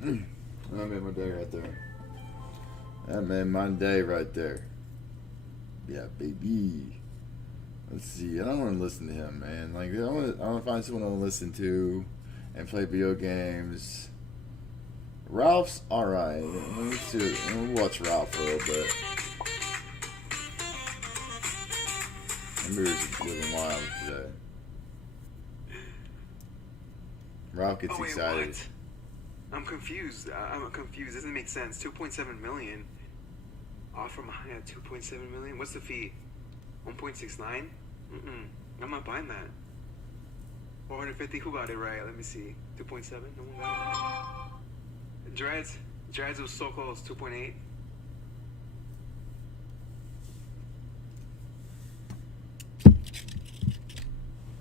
That made my day right there. That made my day right there. Yeah, baby. Let's see. I don't want to listen to him, man. Like I want to find someone to listen to and play video games. Ralph's all right. Let's see. We'll watch Ralph for a little bit. Maybe he's living wild today. Ralph gets excited. What? I'm confused. I'm confused. Doesn't make sense. 2.7 million. Offer my high at 2.7 million. What's the fee? 1.69. I'm not buying that. 450. Who got it right? Let me see. 2.7. No one got it. Dreads was so close. 2.8.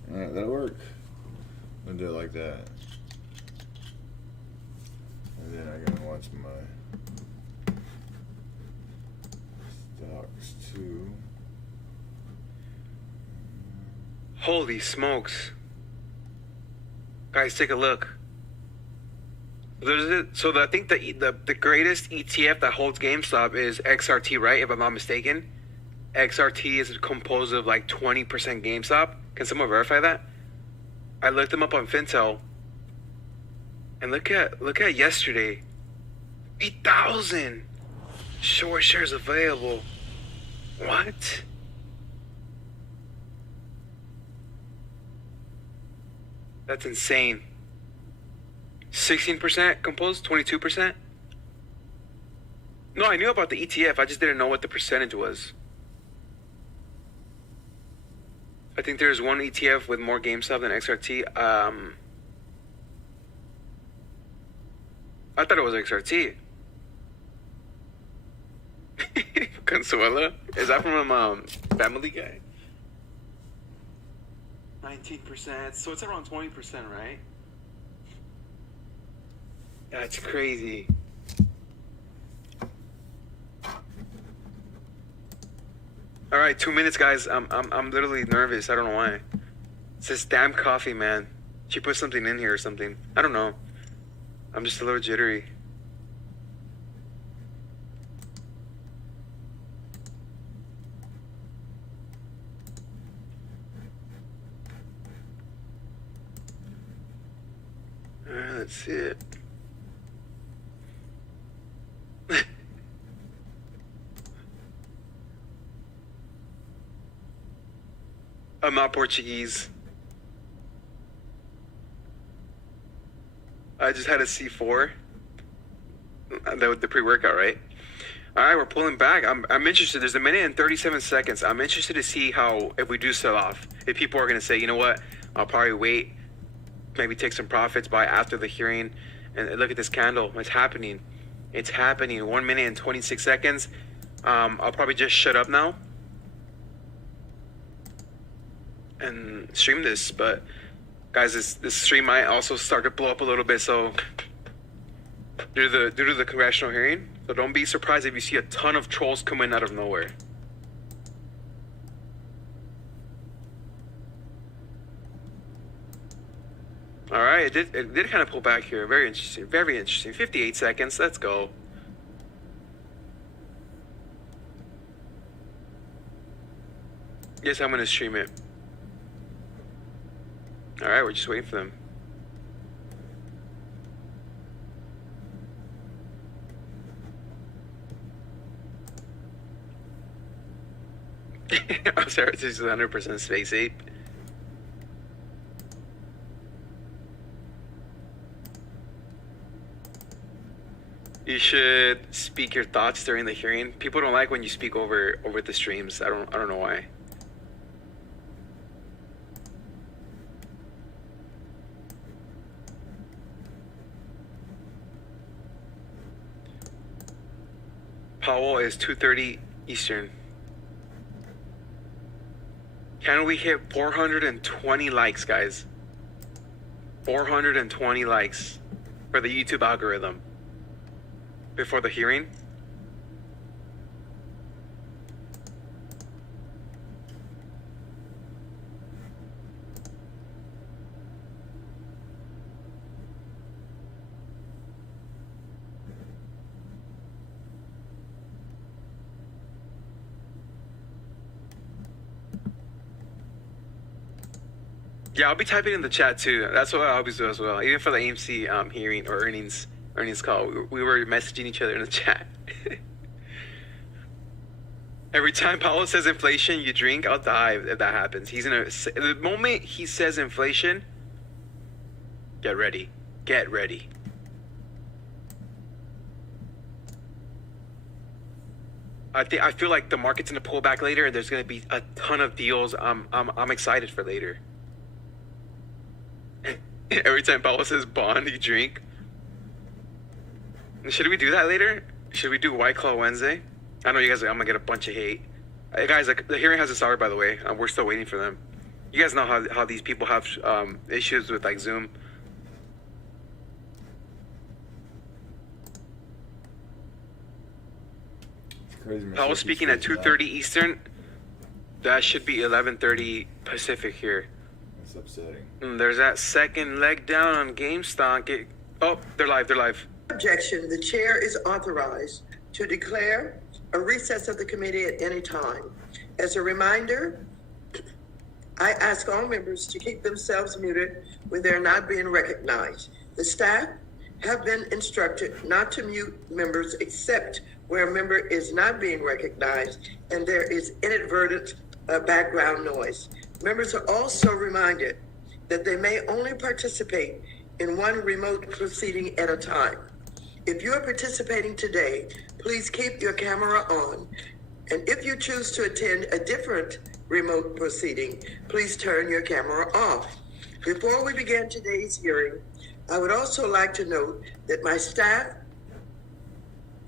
Alright, that'll work. I'll do it like that. And then I gotta watch my stocks too. Holy smokes. Guys, take a look. I think the greatest ETF that holds GameStop is XRT, right? If I'm not mistaken. XRT is composed of like 20% GameStop. Can someone verify that? I looked them up on Fintel. And look at yesterday. 8,000 short shares available. What? That's insane. 16% composed, 22%? No, I knew about the ETF. I just didn't know what the percentage was. I think there's one ETF with more GameStop than XRT. I thought it was XRT. Consuela? Is that from Family Guy? 19%. So it's around 20%, right? That's crazy. All right, 2 minutes, guys. I'm literally nervous. I don't know why. It says damn coffee, man. She put something in here or something. I don't know. I'm just a little jittery. All right, let's see it. I'm not Portuguese. I just had a C4. The pre-workout, right? All right, we're pulling back. I'm interested. There's a minute and 37 seconds. I'm interested to see how, if we do sell off, if people are going to say, you know what, I'll probably wait, maybe take some profits, buy after the hearing. And look at this candle. It's happening. It's happening. 1 minute and 26 seconds. I'll probably just shut up now and stream this. But guys, this stream might also start to blow up a little bit. So due to the congressional hearing, so don't be surprised if you see a ton of trolls coming out of nowhere. All right, it did kind of pull back here. Very interesting. Very interesting. 58 seconds. Let's go. Yes, I'm gonna stream it. All right, we're just waiting for them. I'm sorry, this is 100% space ape. You should speak your thoughts during the hearing. People don't like when you speak over the streams. I don't know why. Powell is 2:30 Eastern. Can we hit 420 likes, guys? 420 likes for the YouTube algorithm before the hearing. Yeah, I'll be typing in the chat too. That's what I always do as well. Even for the AMC hearing or earnings call, we were messaging each other in the chat. Every time Paulo says inflation, you drink, I'll die if that happens. The moment he says inflation, get ready. Get ready. I feel like the market's gonna pull back later, and there's gonna be a ton of deals. I'm excited for later. Every time Paulo says bond, you drink. Should we do that later? Should we do White Claw Wednesday? I know you guys. I'm gonna get a bunch of hate. Hey guys, the hearing hasn't started, by the way. We're still waiting for them. You guys know how these people have issues with like Zoom. I was speaking at 2:30 Eastern. That should be 11:30 Pacific here. That's upsetting. There's that second leg down on GameStop. They're live. Objection. The chair is authorized to declare a recess of the committee at any time. As a reminder, I ask all members to keep themselves muted when they're not being recognized. The staff have been instructed not to mute members except where a member is not being recognized and there is inadvertent background noise. Members are also reminded that they may only participate in one remote proceeding at a time. If you are participating today, please keep your camera on. And if you choose to attend a different remote proceeding, please turn your camera off. Before we begin today's hearing, I would also like to note that my staff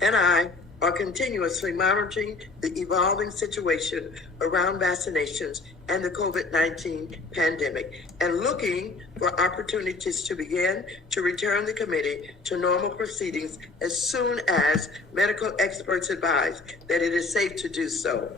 and I are continuously monitoring the evolving situation around vaccinations and the COVID-19 pandemic and looking for opportunities to begin to return the committee to normal proceedings as soon as medical experts advise that it is safe to do so.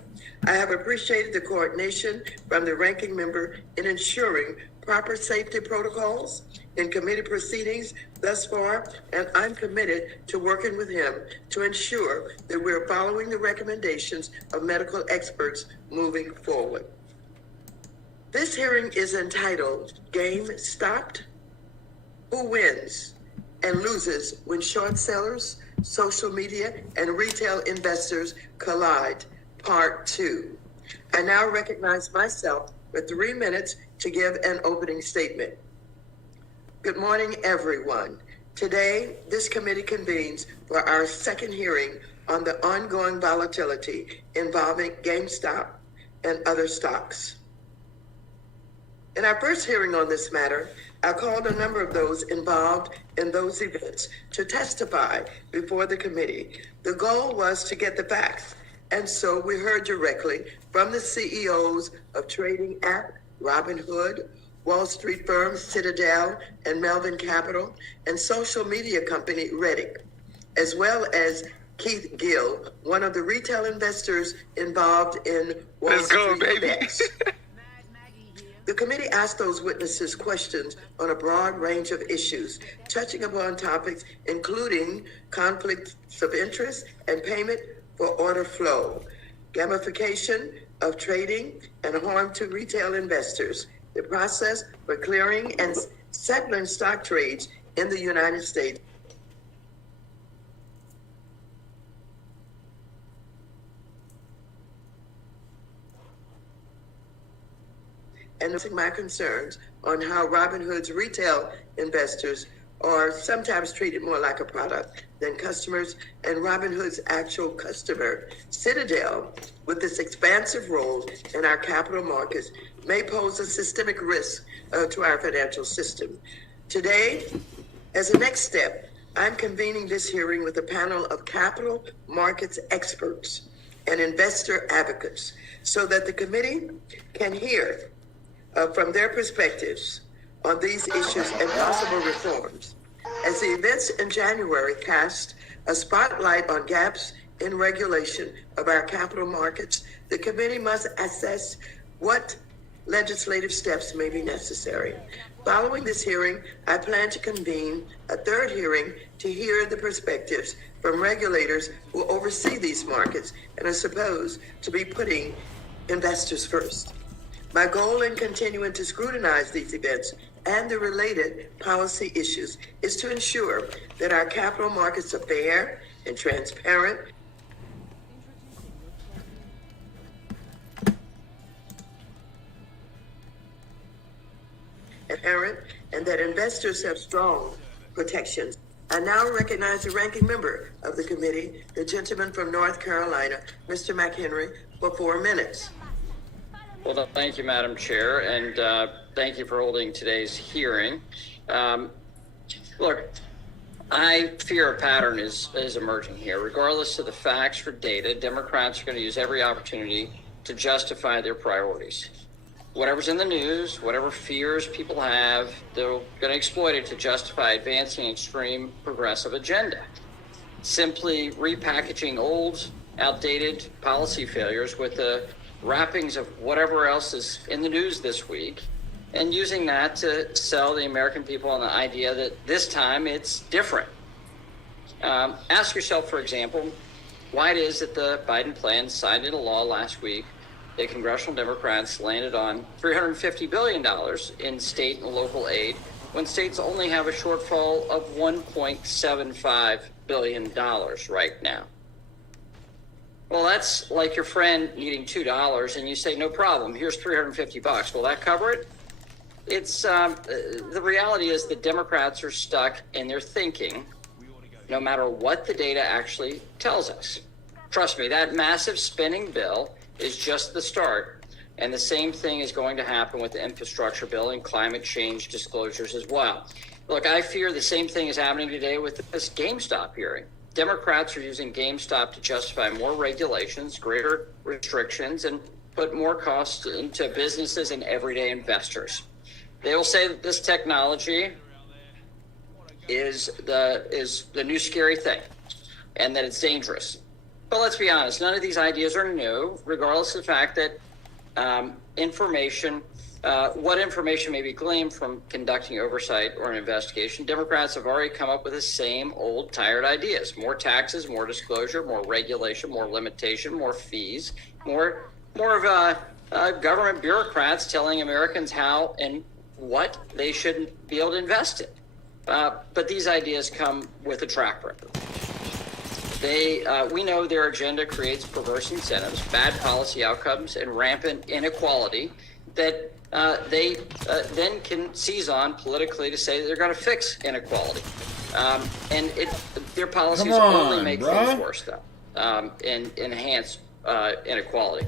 I have appreciated the coordination from the ranking member in ensuring proper safety protocols in committee proceedings thus far, and I'm committed to working with him to ensure that we're following the recommendations of medical experts moving forward. This hearing is entitled Game Stopped? Who wins and loses when short sellers, social media, and retail investors collide? Part 2. I now recognize myself for 3 minutes to give an opening statement. Good morning, everyone. Today, this committee convenes for our second hearing on the ongoing volatility involving GameStop and other stocks. In our first hearing on this matter, I called a number of those involved in those events to testify before the committee. The goal was to get the facts, and so we heard directly from the CEOs of trading app Robinhood, Wall Street firm Citadel and Melvin Capital, and social media company Reddit, as well as Keith Gill, one of the retail investors involved in Wall Street Index. The committee asked those witnesses questions on a broad range of issues, touching upon topics including conflicts of interest and payment for order flow, gamification of trading and harm to retail investors, the process for clearing and settling stock trades in the United States, and my concerns on how Robinhood's retail investors are sometimes treated more like a product than customers, and Robinhood's actual customer, Citadel, with its expansive role in our capital markets, may pose a systemic risk to our financial system. Today, as a next step, I'm convening this hearing with a panel of capital markets experts and investor advocates so that the committee can hear from their perspectives on these issues and possible reforms. As the events in January cast a spotlight on gaps in regulation of our capital markets, the committee must assess what legislative steps may be necessary. Following this hearing, I plan to convene a third hearing to hear the perspectives from regulators who oversee these markets and are supposed to be putting investors first. My goal in continuing to scrutinize these events and the related policy issues is to ensure that our capital markets are fair and transparent, and that investors have strong protections. I now recognize the ranking member of the committee, the gentleman from North Carolina, Mr. McHenry, for 4 minutes. Well, thank you, Madam Chair, and thank you for holding today's hearing. Look, I fear a pattern is emerging here. Regardless of the facts or data, Democrats are going to use every opportunity to justify their priorities. Whatever's in the news, whatever fears people have, they're going to exploit it to justify advancing an extreme progressive agenda. Simply repackaging old, outdated policy failures with the wrappings of whatever else is in the news this week, and using that to sell the American people on the idea that this time it's different. Ask yourself, for example, why it is that the Biden plan signed into law last week that congressional Democrats landed on $350 billion in state and local aid when states only have a shortfall of $1.75 billion right now. Well, that's like your friend needing $2 and you say, no problem, here's $350. Will that cover it? It's the reality is that Democrats are stuck in their thinking, no matter what the data actually tells us. Trust me, that massive spending bill is just the start. And the same thing is going to happen with the infrastructure bill and climate change disclosures as well. Look, I fear the same thing is happening today with this GameStop hearing. Democrats are using GameStop to justify more regulations, greater restrictions, and put more costs into businesses and everyday investors. They will say that this technology is the new scary thing and that it's dangerous. But let's be honest, none of these ideas are new, regardless of the fact that what information may be gleaned from conducting oversight or an investigation. Democrats have already come up with the same old, tired ideas: more taxes, more disclosure, more regulation, more limitation, more fees, more of government bureaucrats telling Americans how and what they should be able to invest in. But these ideas come with a track record. We know their agenda creates perverse incentives, bad policy outcomes, and rampant inequality that they then can seize on politically to say that they're going to fix inequality. And their policies only make things worse, though, and enhance inequality.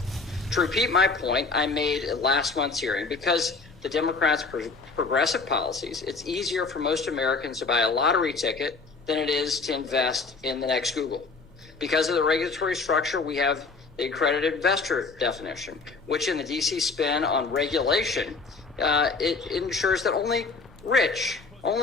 To repeat my point I made at last month's hearing, because the Democrats' progressive policies, it's easier for most Americans to buy a lottery ticket than it is to invest in the next Google. Because of the regulatory structure, we have the accredited investor definition, which in the DC spin on regulation, it ensures that only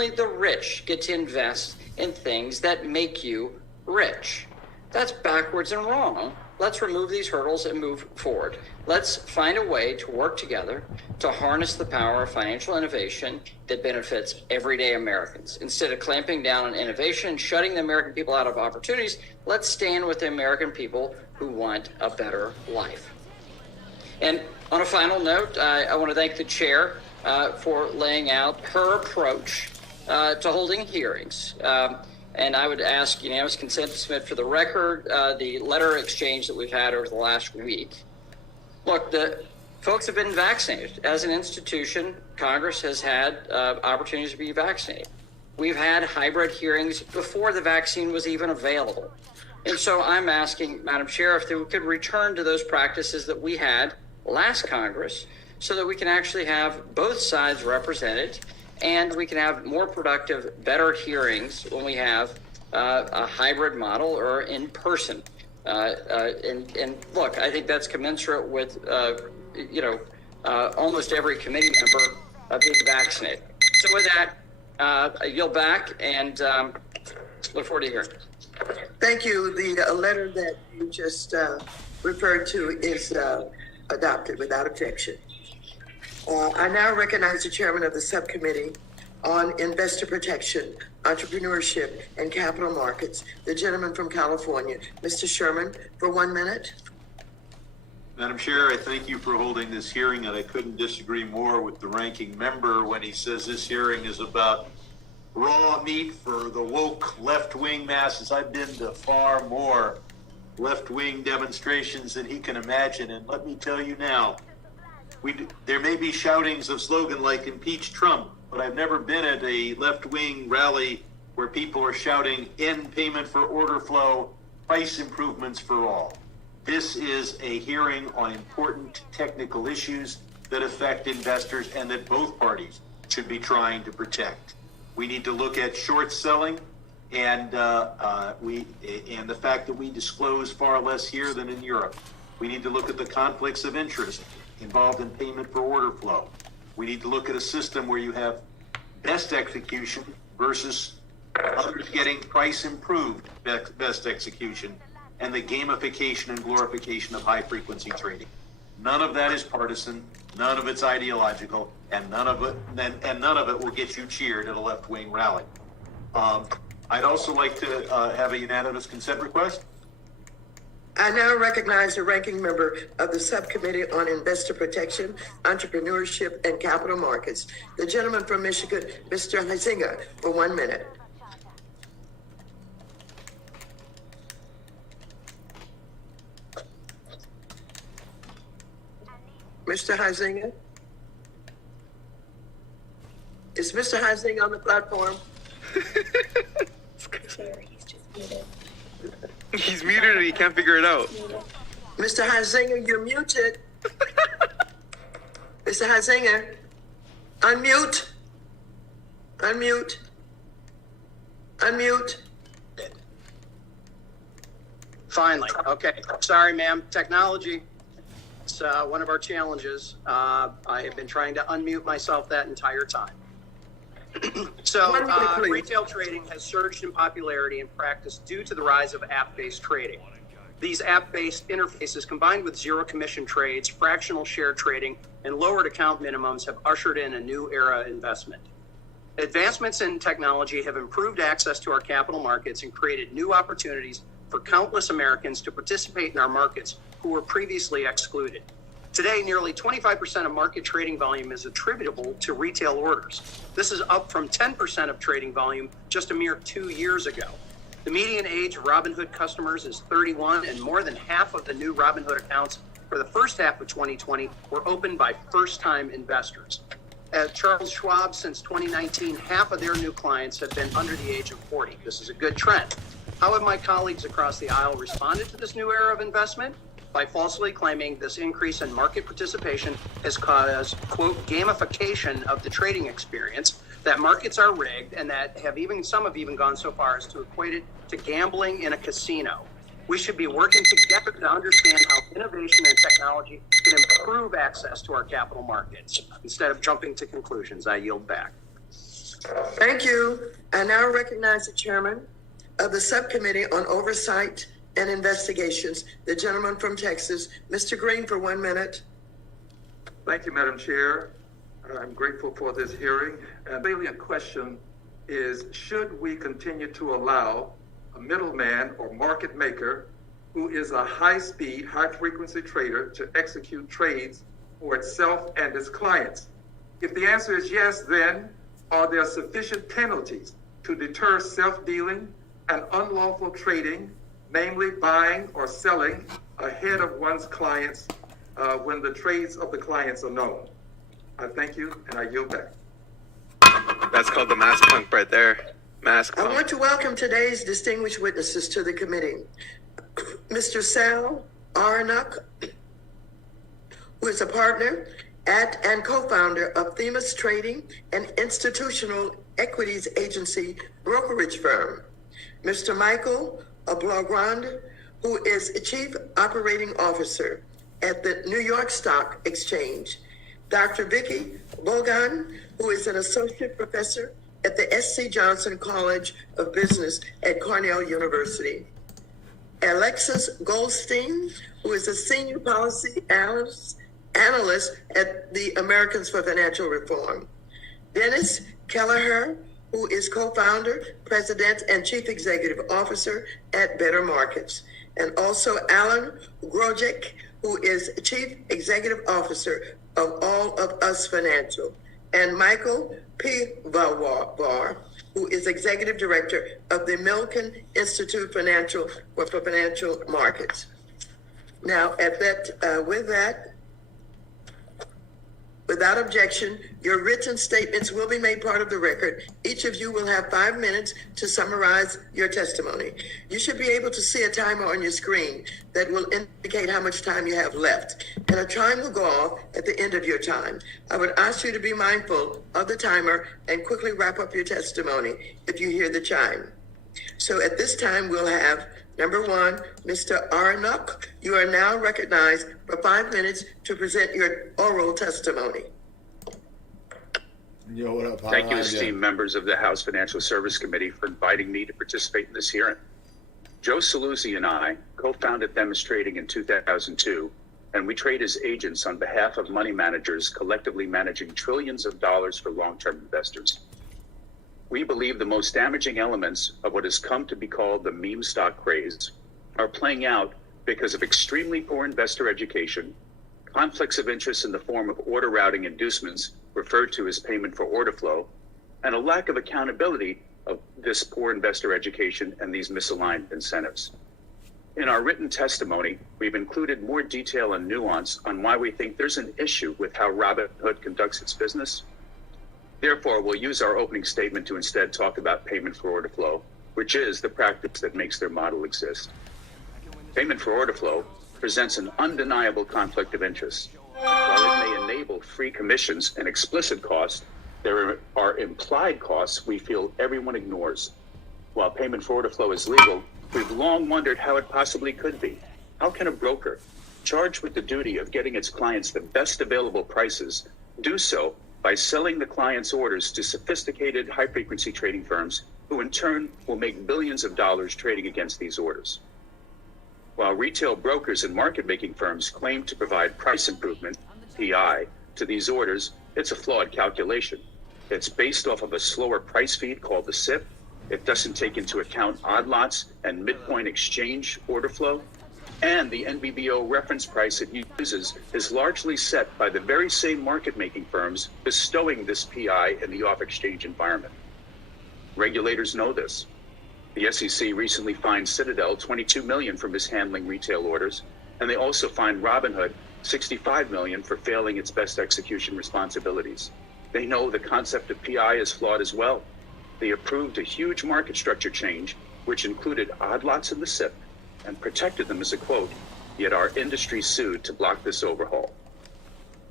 the rich get to invest in things that make you rich. That's backwards and wrong. Let's remove these hurdles and move forward. Let's find a way to work together to harness the power of financial innovation that benefits everyday Americans. Instead of clamping down on innovation and shutting the American people out of opportunities, let's stand with the American people who want a better life. And on a final note, I want to thank the chair for laying out her approach to holding hearings. And I would ask unanimous consent to submit for the record the letter exchange that we've had over the last week. Look, the folks have been vaccinated. As an institution, Congress has had opportunities to be vaccinated. We've had hybrid hearings before the vaccine was even available. And so I'm asking, Madam Chair, if we could return to those practices that we had last Congress so that we can actually have both sides represented and we can have more productive, better hearings when we have a hybrid model or in person. And look, I think that's commensurate with, almost every committee member being vaccinated. So with that, I yield back and look forward to hearing. Thank you. The letter that you just referred to is adopted without objection. I now recognize the chairman of the subcommittee on investor protection, entrepreneurship, and capital markets, the gentleman from California, Mr. Sherman, for 1 minute. Madam Chair, I thank you for holding this hearing, and I couldn't disagree more with the ranking member when he says this hearing is about raw meat for the woke left-wing masses. I've been to far more left-wing demonstrations than he can imagine, and let me tell you now, there may be shoutings of slogan like impeach Trump, but I've never been at a left-wing rally where people are shouting end payment for order flow, price improvements for all. This is a hearing on important technical issues that affect investors and that both parties should be trying to protect. We need to look at short selling and the fact that we disclose far less here than in Europe. We need to look at the conflicts of interest involved in payment for order flow. We need to look at a system where you have best execution versus others getting price improved best execution, and the gamification and glorification of high frequency trading. None of that is partisan, none of it's ideological, and none of it will get you cheered at a left-wing rally. I'd also like to have a unanimous consent request. I now recognize the ranking member of the Subcommittee on Investor Protection, Entrepreneurship, and Capital Markets, the gentleman from Michigan, Mr. Huizenga, for 1 minute. Mr. Huizenga? Is Mr. Huizenga on the platform? He's muted and he can't figure it out. Mr. Huizenga, you're muted. Mr. Huizenga, unmute. Unmute. Unmute. Finally. Okay. Sorry, ma'am. Technology. It's one of our challenges. I have been trying to unmute myself that entire time. So, retail trading has surged in popularity and practice due to the rise of app-based trading. These app-based interfaces, combined with zero commission trades, fractional share trading, and lowered account minimums, have ushered in a new era of investment. Advancements in technology have improved access to our capital markets and created new opportunities for countless Americans to participate in our markets who were previously excluded. Today, nearly 25% of market trading volume is attributable to retail orders. This is up from 10% of trading volume just a mere 2 years ago. The median age of Robinhood customers is 31, and more than half of the new Robinhood accounts for the first half of 2020 were opened by first-time investors. At Charles Schwab, since 2019, half of their new clients have been under the age of 40. This is a good trend. How have my colleagues across the aisle responded to this new era of investment? By falsely claiming this increase in market participation has caused, quote, gamification of the trading experience, that markets are rigged, and that some have even gone so far as to equate it to gambling in a casino. We should be working together to understand how innovation and technology can improve access to our capital markets. Instead of jumping to conclusions, I yield back. Thank you. I now recognize the chairman of the Subcommittee on Oversight and Investigations, the gentleman from Texas, Mr. Green, for 1 minute. Thank you, Madam Chair. I'm grateful for this hearing. And really a question is, should we continue to allow a middleman or market maker who is a high-speed, high-frequency trader to execute trades for itself and its clients? If the answer is yes, then are there sufficient penalties to deter self-dealing and unlawful trading, namely buying or selling ahead of one's clients when the trades of the clients are known? I thank you, and I yield back. That's called the mask punk right there. Mask punk. I want to welcome today's distinguished witnesses to the committee. Mr. Sal Aronuk, who is a partner at and co-founder of Themis Trading, an institutional equities agency brokerage firm. Mr. Michael Blagrand, who is Chief Operating Officer at the New York Stock Exchange. Dr. Vicki Bogan, who is an Associate Professor at the S.C. Johnson College of Business at Cornell University. Alexis Goldstein, who is a Senior Policy Analyst at the Americans for Financial Reform. Dennis Kelleher, who is co-founder, president, and chief executive officer at Better Markets. And also Alan Grojek, who is Chief Executive Officer of All of Us Financial, and Michael P. Valvar, who is Executive Director of the Milken Institute for Financial Markets. Now, without objection, your written statements will be made part of the record. Each of you will have 5 minutes to summarize your testimony. You should be able to see a timer on your screen that will indicate how much time you have left, and a chime will go off at the end of your time. I would ask you to be mindful of the timer and quickly wrap up your testimony if you hear the chime. So at this time, we'll have number one, Mr. Arnott. You are now recognized for 5 minutes to present your oral testimony. Yo, what up? Thank you, esteemed members of the House Financial Service Committee, for inviting me to participate in this hearing. Joe Saluzzi and I co-founded Themis Trading in 2002, and we trade as agents on behalf of money managers collectively managing trillions of dollars for long-term investors. We believe the most damaging elements of what has come to be called the meme stock craze are playing out because of extremely poor investor education, conflicts of interest in the form of order routing inducements referred to as payment for order flow, and a lack of accountability of this poor investor education and these misaligned incentives. In our written testimony, we've included more detail and nuance on why we think there's an issue with how Robinhood conducts its business. Therefore, we'll use our opening statement to instead talk about payment for order flow, which is the practice that makes their model exist. Payment for order flow presents an undeniable conflict of interest. While it may enable free commissions and explicit costs, there are implied costs we feel everyone ignores. While payment for order flow is legal, we've long wondered how it possibly could be. How can a broker, charged with the duty of getting its clients the best available prices, do so by selling the client's orders to sophisticated high-frequency trading firms who in turn will make billions of dollars trading against these orders? While retail brokers and market-making firms claim to provide price improvement, PI, to these orders, it's a flawed calculation. It's based off of a slower price feed called the SIP. It doesn't take into account odd lots and midpoint exchange order flow. And the NBBO reference price it uses is largely set by the very same market-making firms bestowing this PI in the off-exchange environment. Regulators know this. The SEC recently fined Citadel $22 million for mishandling retail orders, and they also fined Robinhood $65 million for failing its best execution responsibilities. They know the concept of PI is flawed as well. They approved a huge market structure change, which included odd lots in the SIP, and protected them as a quote, yet our industry sued to block this overhaul.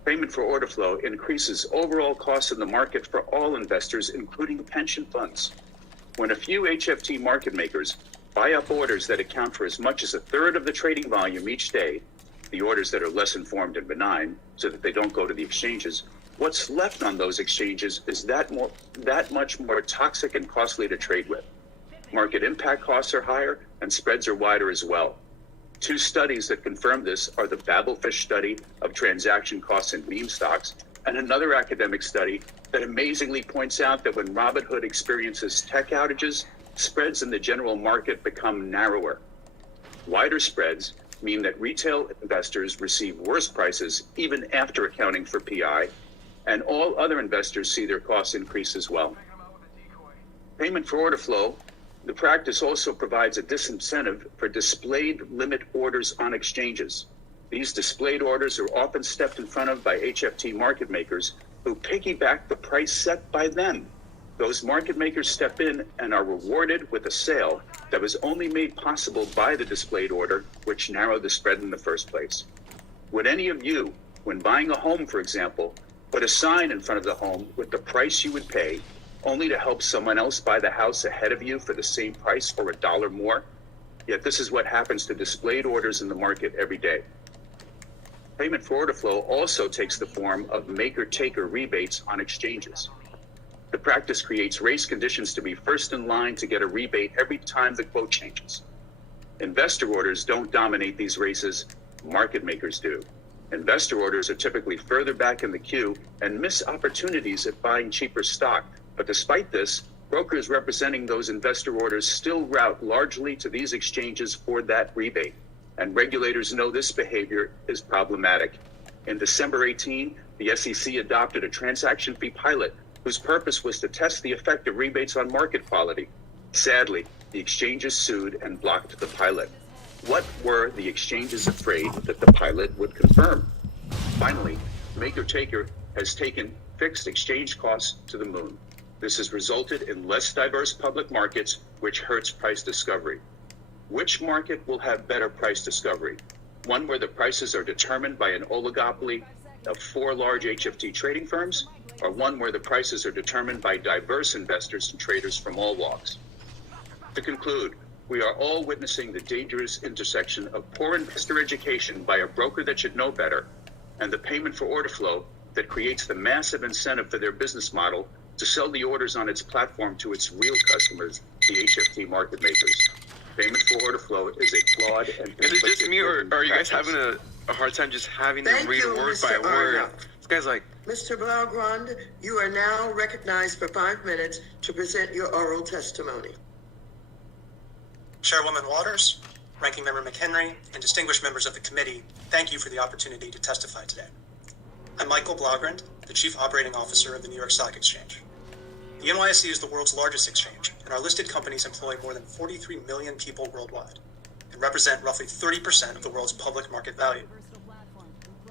Payment for order flow increases overall costs in the market for all investors, including pension funds. When a few HFT market makers buy up orders that account for as much as a third of the trading volume each day, the orders that are less informed and benign, so that they don't go to the exchanges, what's left on those exchanges is that much more toxic and costly to trade with. Market impact costs are higher and spreads are wider as well. Two studies that confirm this are the Babelfish study of transaction costs in meme stocks and another academic study that amazingly points out that when Robinhood experiences tech outages, spreads in the general market become narrower. Wider spreads mean that retail investors receive worse prices even after accounting for PI, and all other investors see their costs increase as well. Payment for order flow, the practice also provides a disincentive for displayed limit orders on exchanges. These displayed orders are often stepped in front of by HFT market makers who piggyback the price set by them. Those market makers step in and are rewarded with a sale that was only made possible by the displayed order, which narrowed the spread in the first place. Would any of you, when buying a home, for example, put a sign in front of the home with the price you would pay, only to help someone else buy the house ahead of you for the same price or $1 more? Yet this is what happens to displayed orders in the market every day. Payment for order flow also takes the form of maker-taker rebates on exchanges. The practice creates race conditions to be first in line to get a rebate every time the quote changes. Investor orders don't dominate these races, market makers do. Investor orders are typically further back in the queue and miss opportunities at buying cheaper stock. But despite this, brokers representing those investor orders still route largely to these exchanges for that rebate. and regulators know this behavior is problematic. In December 18, the SEC adopted a transaction fee pilot whose purpose was to test the effect of rebates on market quality. Sadly, the exchanges sued and blocked the pilot. What were the exchanges afraid that the pilot would confirm? Finally, Maker Taker has taken fixed exchange costs to the moon. This has resulted in less diverse public markets, which hurts price discovery. Which market will have better price discovery? One where the prices are determined by an oligopoly of 4 large HFT trading firms, or one where the prices are determined by diverse investors and traders from all walks? To conclude, we are all witnessing the dangerous intersection of poor investor education by a broker that should know better, and the payment for order flow that creates the massive incentive for their business model to sell the orders on its platform to its real customers, the HFT market makers. Payment for order flow is a flawed and Is it just me, or are you guys having a hard time just having to read word by word? This guy's like, Mr. Blaugrund, you are now recognized for 5 minutes to present your oral testimony. Chairwoman Waters, Ranking Member McHenry, and distinguished members of the committee, thank you for the opportunity to testify today. I'm Michael Blaugrund, the Chief Operating Officer of the New York Stock Exchange. The NYSE is the world's largest exchange, and our listed companies employ more than 43 million people worldwide and represent roughly 30% of the world's public market value.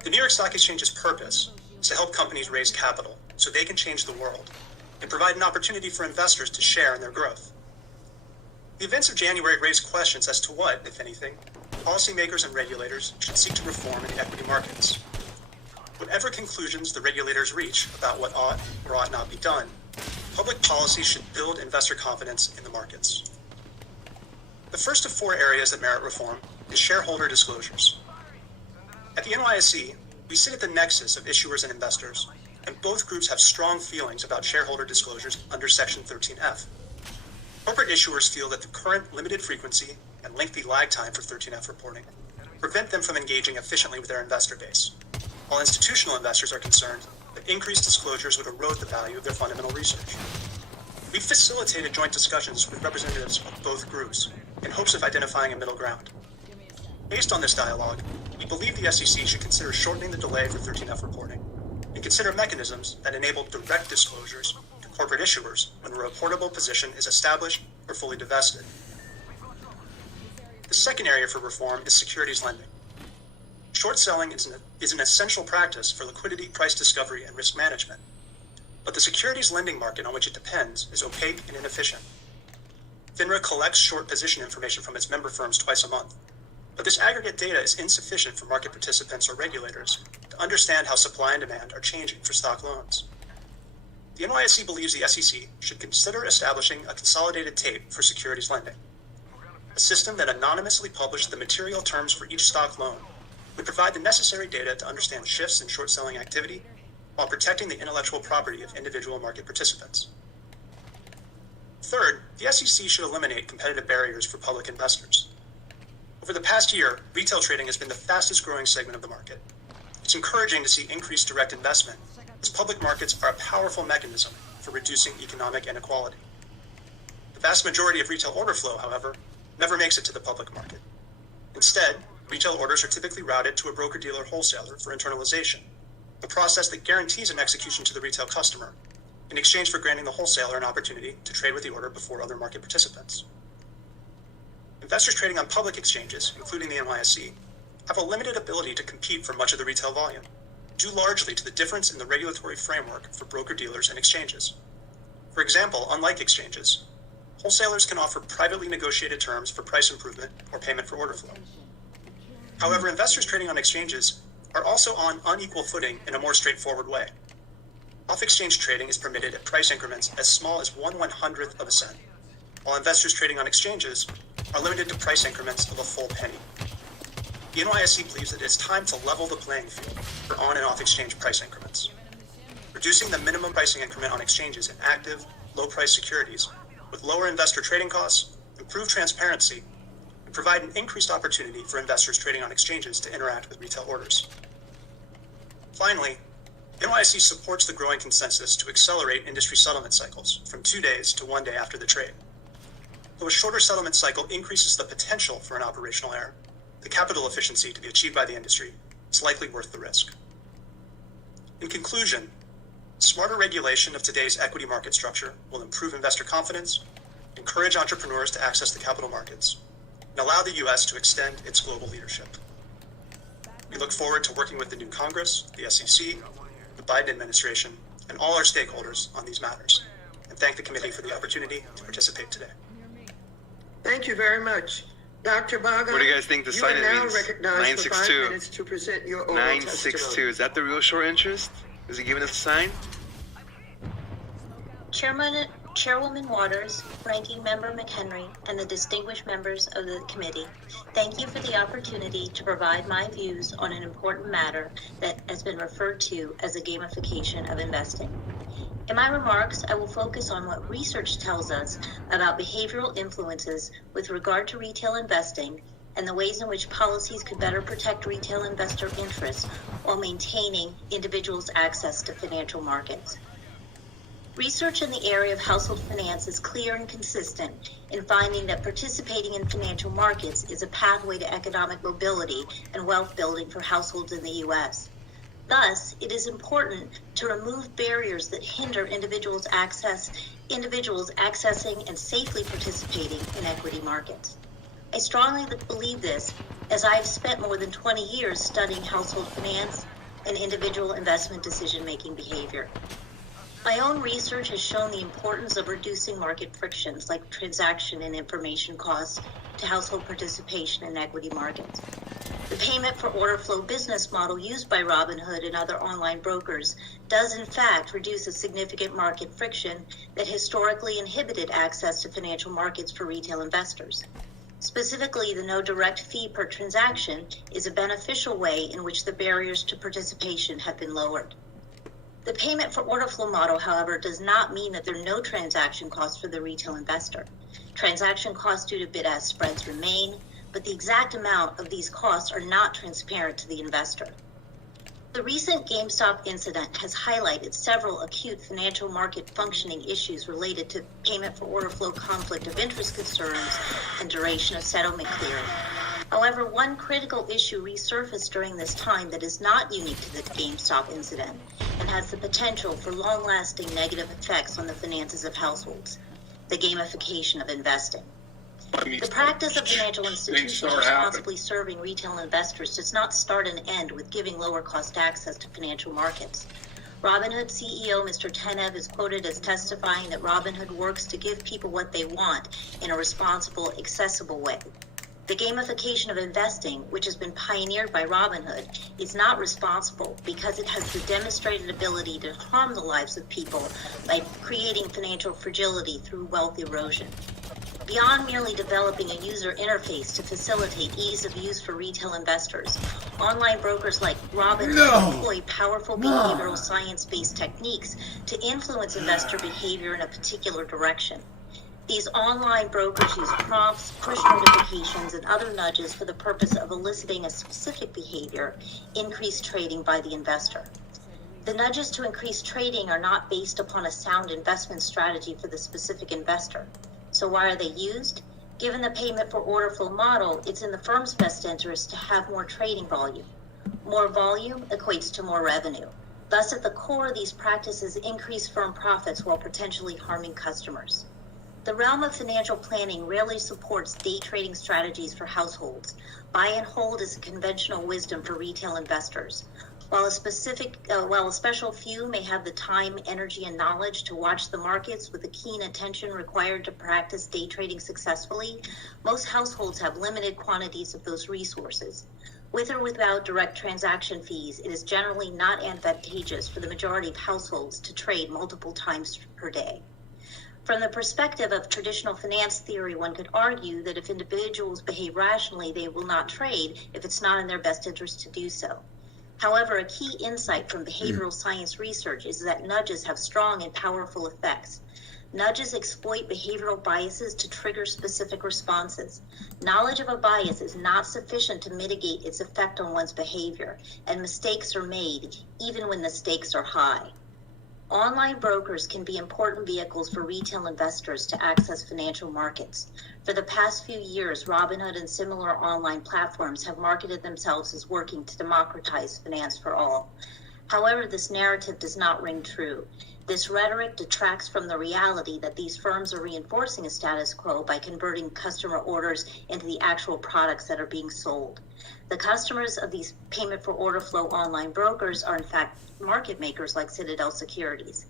The New York Stock Exchange's purpose is to help companies raise capital so they can change the world and provide an opportunity for investors to share in their growth. The events of January raised questions as to what, if anything, policymakers and regulators should seek to reform in the equity markets. Whatever conclusions the regulators reach about what ought or ought not be done, public policy should build investor confidence in the markets. The first of 4 areas that merit reform is shareholder disclosures. At the NYSE, we sit at the nexus of issuers and investors, and both groups have strong feelings about shareholder disclosures under Section 13F. Corporate issuers feel that the current limited frequency and lengthy lag time for 13F reporting prevent them from engaging efficiently with their investor base, while institutional investors are concerned that increased disclosures would erode the value of their fundamental research. We've facilitated joint discussions with representatives of both groups in hopes of identifying a middle ground. Based on this dialogue, we believe the SEC should consider shortening the delay for 13F reporting and consider mechanisms that enable direct disclosures to corporate issuers when a reportable position is established or fully divested. The second area for reform is securities lending. Short selling is an essential practice for liquidity, price discovery, and risk management. But the securities lending market on which it depends is opaque and inefficient. FINRA collects short position information from its member firms twice a month, but this aggregate data is insufficient for market participants or regulators to understand how supply and demand are changing for stock loans. The NYSE believes the SEC should consider establishing a consolidated tape for securities lending, a system that anonymously published the material terms for each stock loan would provide the necessary data to understand shifts in short selling activity while protecting the intellectual property of individual market participants. Third, the SEC should eliminate competitive barriers for public investors. Over the past year, retail trading has been the fastest growing segment of the market. It's encouraging to see increased direct investment, as public markets are a powerful mechanism for reducing economic inequality. The vast majority of retail order flow, however, never makes it to the public market. Instead, retail orders are typically routed to a broker-dealer wholesaler for internalization, a process that guarantees an execution to the retail customer in exchange for granting the wholesaler an opportunity to trade with the order before other market participants. Investors trading on public exchanges, including the NYSE, have a limited ability to compete for much of the retail volume, due largely to the difference in the regulatory framework for broker-dealers and exchanges. For example, unlike exchanges, wholesalers can offer privately negotiated terms for price improvement or payment for order flow. However, investors trading on exchanges are also on unequal footing in a more straightforward way. Off-exchange trading is permitted at price increments as small as 1/100th of a cent, while investors trading on exchanges are limited to price increments of a full penny. The NYSE believes that it is time to level the playing field for on and off-exchange price increments. Reducing the minimum pricing increment on exchanges in active, low-price securities with lower investor trading costs, improved transparency, and provide an increased opportunity for investors trading on exchanges to interact with retail orders. Finally, NYSE supports the growing consensus to accelerate industry settlement cycles from 2 days to 1 day after the trade. Though a shorter settlement cycle increases the potential for an operational error, the capital efficiency to be achieved by the industry is likely worth the risk. In conclusion, smarter regulation of today's equity market structure will improve investor confidence, encourage entrepreneurs to access the capital markets, and allow the U.S. to extend its global leadership. We look forward to working with the new Congress, the SEC, the Biden administration, and all our stakeholders on these matters, and thank the committee for the opportunity to participate today. Thank you very much. Dr. Baga, What do you guys think the you sign are in now means? recognized for 5 962. minutes to present your oral 962. testimony. Is that the real short interest? Is he giving us a sign? Chairwoman Waters, Ranking Member McHenry, and the distinguished members of the committee, thank you for the opportunity to provide my views on an important matter that has been referred to as the gamification of investing. In my remarks, I will focus on what research tells us about behavioral influences with regard to retail investing and the ways in which policies could better protect retail investor interests while maintaining individuals' access to financial markets. Research in the area of household finance is clear and consistent in finding that participating in financial markets is a pathway to economic mobility and wealth building for households in the U.S. Thus, it is important to remove barriers that hinder individuals accessing and safely participating in equity markets. I strongly believe this, as I have spent more than 20 years studying household finance and individual investment decision-making behavior. My own research has shown the importance of reducing market frictions like transaction and information costs to household participation in equity markets. The payment for order flow business model used by Robinhood and other online brokers does in fact reduce a significant market friction that historically inhibited access to financial markets for retail investors. Specifically, the no direct fee per transaction is a beneficial way in which the barriers to participation have been lowered. The payment for order flow model, however, does not mean that there are no transaction costs for the retail investor. Transaction costs due to bid-ask spreads remain, but the exact amount of these costs are not transparent to the investor. The recent GameStop incident has highlighted several acute financial market functioning issues related to payment for order flow conflict of interest concerns and duration of settlement clearing. However, one critical issue resurfaced during this time that is not unique to the GameStop incident and has the potential for long-lasting negative effects on the finances of households: the gamification of investing. The practice of financial institutions responsibly serving retail investors does not start and end with giving lower-cost access to financial markets. Robinhood CEO Mr. Tenev is quoted as testifying that Robinhood works to give people what they want in a responsible, accessible way. The gamification of investing, which has been pioneered by Robinhood, is not responsible because it has the demonstrated ability to harm the lives of people by creating financial fragility through wealth erosion. Beyond merely developing a user interface to facilitate ease of use for retail investors, online brokers like Robinhood employ powerful behavioral science-based techniques to influence investor behavior in a particular direction. These online brokers use prompts, push notifications, and other nudges for the purpose of eliciting a specific behavior, increased trading by the investor. The nudges to increase trading are not based upon a sound investment strategy for the specific investor. So why are they used? Given the payment for order flow model, it's in the firm's best interest to have more trading volume. More volume equates to more revenue. Thus, at the core, these practices increase firm profits while potentially harming customers. The realm of financial planning rarely supports day trading strategies for households. Buy and hold is a conventional wisdom for retail investors. While a special few may have the time, energy, and knowledge to watch the markets with the keen attention required to practice day trading successfully, most households have limited quantities of those resources. With or without direct transaction fees, it is generally not advantageous for the majority of households to trade multiple times per day. From the perspective of traditional finance theory, one could argue that if individuals behave rationally, they will not trade if it's not in their best interest to do so. However, a key insight from behavioral science research is that nudges have strong and powerful effects. Nudges exploit behavioral biases to trigger specific responses. Knowledge of a bias is not sufficient to mitigate its effect on one's behavior, and mistakes are made even when the stakes are high. Online brokers can be important vehicles for retail investors to access financial markets. For the past few years, Robinhood and similar online platforms have marketed themselves as working to democratize finance for all. However, this narrative does not ring true. This rhetoric detracts from the reality that these firms are reinforcing a status quo by converting customer orders into the actual products that are being sold. The customers of these payment for order flow online brokers are in fact market makers like Citadel Securities.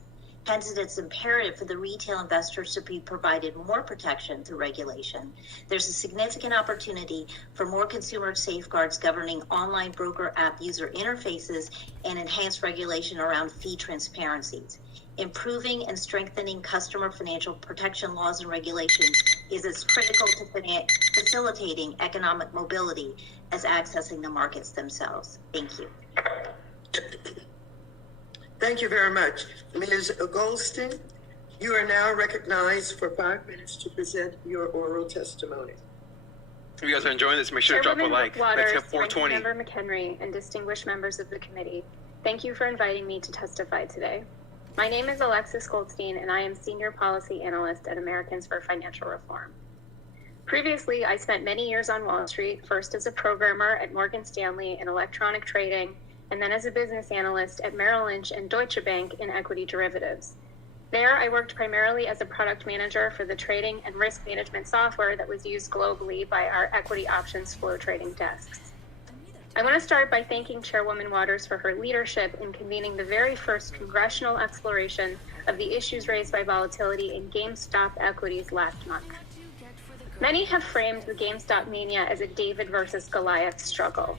Hence, it is imperative for the retail investors to be provided more protection through regulation. There's a significant opportunity for more consumer safeguards governing online broker app user interfaces and enhanced regulation around fee transparencies. Improving and strengthening customer financial protection laws and regulations is as critical to facilitating economic mobility as accessing the markets themselves. Thank you. Thank you very much. Ms. Goldstein, you are now recognized for 5 minutes to present your oral testimony. If you guys are enjoying this, make sure to drop a like. Let's hit 420. Member McHenry, and distinguished members of the committee, thank you for inviting me to testify today. My name is Alexis Goldstein, and I am Senior Policy Analyst at Americans for Financial Reform. Previously, I spent many years on Wall Street, first as a programmer at Morgan Stanley in electronic trading, and then as a business analyst at Merrill Lynch and Deutsche Bank in equity derivatives. There, I worked primarily as a product manager for the trading and risk management software that was used globally by our equity options flow trading desks. I want to start by thanking Chairwoman Waters for her leadership in convening the very first congressional exploration of the issues raised by volatility in GameStop equities last month. Many have framed the GameStop mania as a David versus Goliath struggle.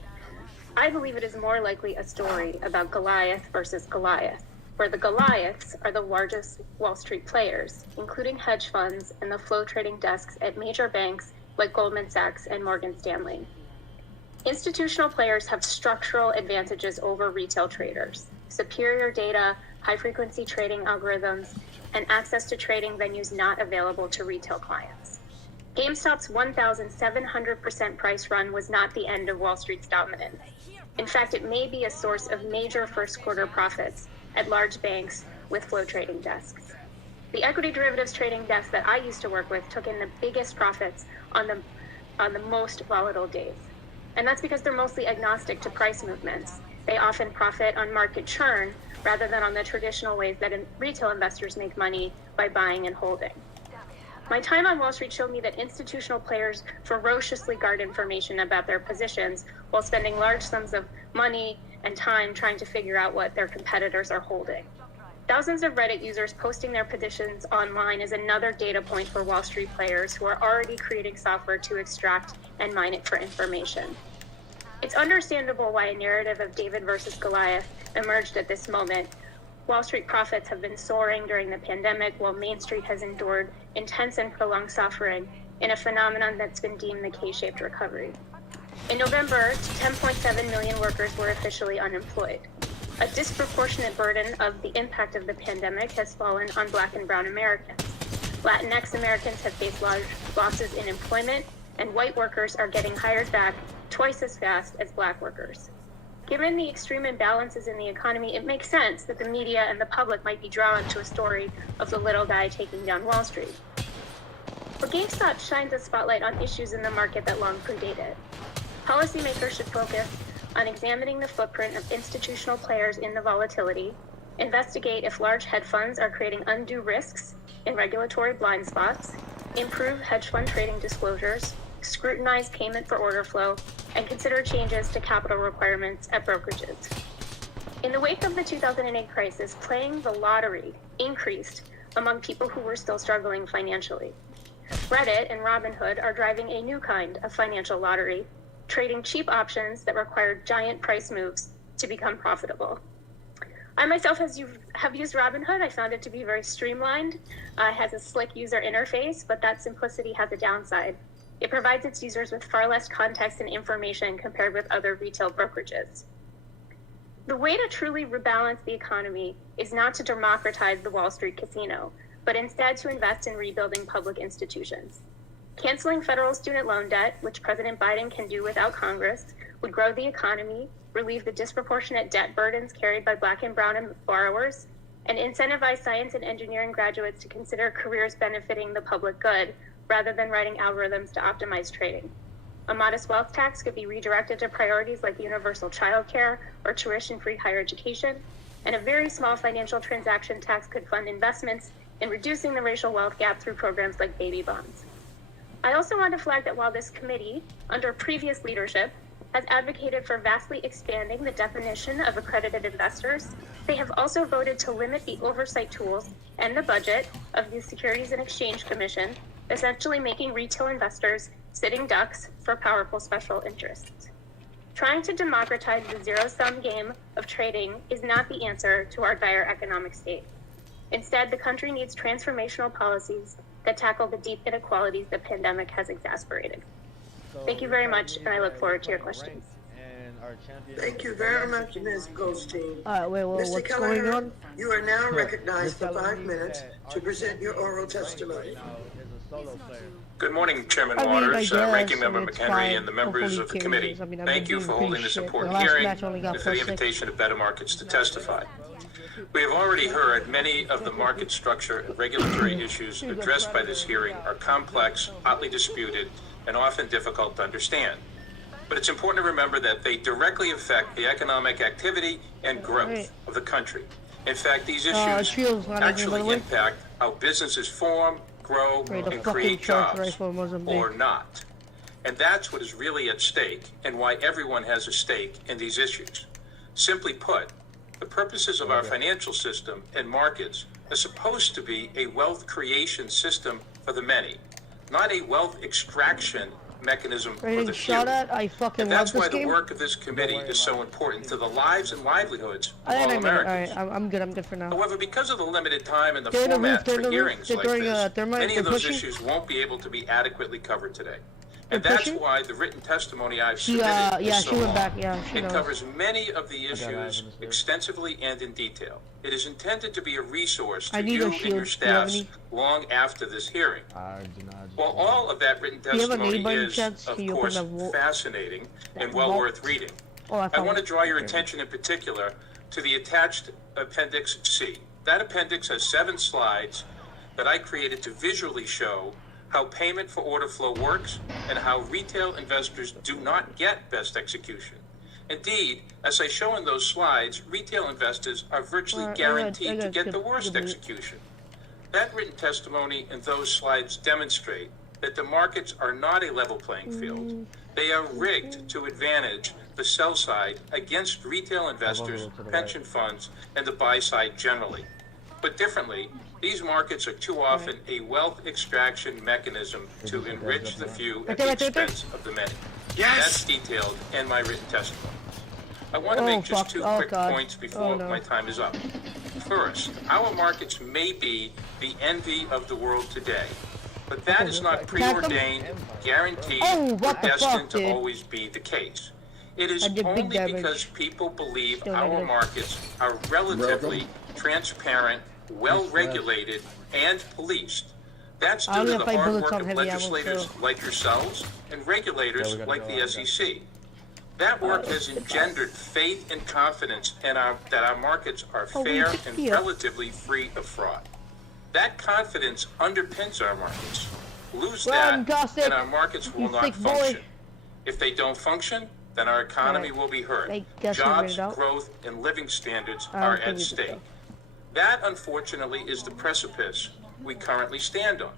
I believe it is more likely a story about Goliath versus Goliath, where the Goliaths are the largest Wall Street players, including hedge funds and the flow trading desks at major banks like Goldman Sachs and Morgan Stanley. Institutional players have structural advantages over retail traders: superior data, high-frequency trading algorithms, and access to trading venues not available to retail clients. GameStop's 1,700% price run was not the end of Wall Street's dominance. In fact, it may be a source of major first-quarter profits at large banks with flow trading desks. The equity derivatives trading desk that I used to work with took in the biggest profits on the most volatile days. And that's because they're mostly agnostic to price movements. They often profit on market churn rather than on the traditional ways that retail investors make money by buying and holding. My time on Wall Street showed me that institutional players ferociously guard information about their positions while spending large sums of money and time trying to figure out what their competitors are holding. Thousands of Reddit users posting their positions online is another data point for Wall Street players who are already creating software to extract and mine it for information. It's understandable why a narrative of David versus Goliath emerged at this moment. Wall Street profits have been soaring during the pandemic, while Main Street has endured intense and prolonged suffering in a phenomenon that's been deemed the K-shaped recovery. In November, 10.7 million workers were officially unemployed. A disproportionate burden of the impact of the pandemic has fallen on Black and Brown Americans. Latinx Americans have faced large losses in employment, and white workers are getting hired back twice as fast as Black workers. Given the extreme imbalances in the economy, it makes sense that the media and the public might be drawn to a story of the little guy taking down Wall Street. But GameStop shines a spotlight on issues in the market that long predated. Policymakers should focus on examining the footprint of institutional players in the volatility, investigate if large hedge funds are creating undue risks in regulatory blind spots, improve hedge fund trading disclosures, scrutinize payment for order flow, and consider changes to capital requirements at brokerages. In the wake of the 2008 crisis, playing the lottery increased among people who were still struggling financially. Reddit and Robinhood are driving a new kind of financial lottery, trading cheap options that require giant price moves to become profitable. I myself have used Robinhood. I found it to be very streamlined. It has a slick user interface, but that simplicity has a downside. It provides its users with far less context and information compared with other retail brokerages. The way to truly rebalance the economy is not to democratize the Wall Street casino, but instead to invest in rebuilding public institutions. Canceling federal student loan debt, which President Biden can do without Congress, would grow the economy, relieve the disproportionate debt burdens carried by Black and Brown borrowers, and incentivize science and engineering graduates to consider careers benefiting the public good rather than writing algorithms to optimize trading. A modest wealth tax could be redirected to priorities like universal childcare or tuition-free higher education, and a very small financial transaction tax could fund investments in reducing the racial wealth gap through programs like baby bonds. I also want to flag that while this committee, under previous leadership, has advocated for vastly expanding the definition of accredited investors, they have also voted to limit the oversight tools and the budget of the Securities and Exchange Commission, essentially making retail investors sitting ducks for powerful special interests. Trying to democratize the zero-sum game of trading is not the answer to our dire economic state. Instead, the country needs transformational policies that tackle the deep inequalities the pandemic has exacerbated. Thank you very much, and I look forward to your questions. Thank you very much, Ms. Goldstein. Wait, Mr. what's Kelleher, going on? you are now recognized for 5 minutes to present your oral testimony. Good morning, Chairman I mean, Waters, I guess, Ranking Member it's McHenry, fine. and the members Hopefully of the it committee. is. I mean, I've Thank been you for doing holding pretty this shit. important The last hearing match only got and for the 4-6. invitation of Better Markets to testify. We have already heard many of the market structure and regulatory issues addressed by this hearing are complex, hotly disputed, and often difficult to understand. But it's important to remember that they directly affect the economic activity and growth of the country. In fact, these issues actually impact how businesses form, grow, and create jobs, or not. And that's what is really at stake and why everyone has a stake in these issues. Simply put, the purposes of our financial system and markets are supposed to be a wealth creation system for the many, not a wealth extraction mechanism for the few. And that's why the work of this committee is so important to the lives and livelihoods of all Americans. Alright, I'm good for now. However, because of the limited time and the format for hearings like this, many of those issues won't be able to be adequately covered today. And that's why the written testimony I've submitted is so long. It covers many of the issues extensively and in detail. It is intended to be a resource to you and your staffs long after this hearing. While all of that written testimony is, of course, fascinating and well worth reading, I want to draw your attention in particular to the attached Appendix C. That appendix has 7 slides that I created to visually show how payment for order flow works and how retail investors do not get best execution. Indeed, as I show in those slides, retail investors are virtually guaranteed to get the worst execution. That written testimony and those slides demonstrate that the markets are not a level playing field. They are rigged to advantage the sell side against retail investors, pension funds, and the buy side generally. But differently, these markets are too often a wealth extraction mechanism to enrich the few at the expense of the many. That's detailed in my written testimony. I want to make just 2 quick points before my time is up. First, our markets may be the envy of the world today, but that is not preordained, guaranteed, or destined to always be the case. It is only because people believe our markets are relatively transparent, well-regulated, and policed. That's due to the hard work of legislators like yourselves and regulators like the SEC. That work has engendered faith and confidence in that our markets are fair and relatively free of fraud. That confidence underpins our markets. Lose that, and our markets will not function. If they don't function, then our economy will be hurt. Jobs, growth, and living standards are at stake. That, unfortunately, is the precipice we currently stand on.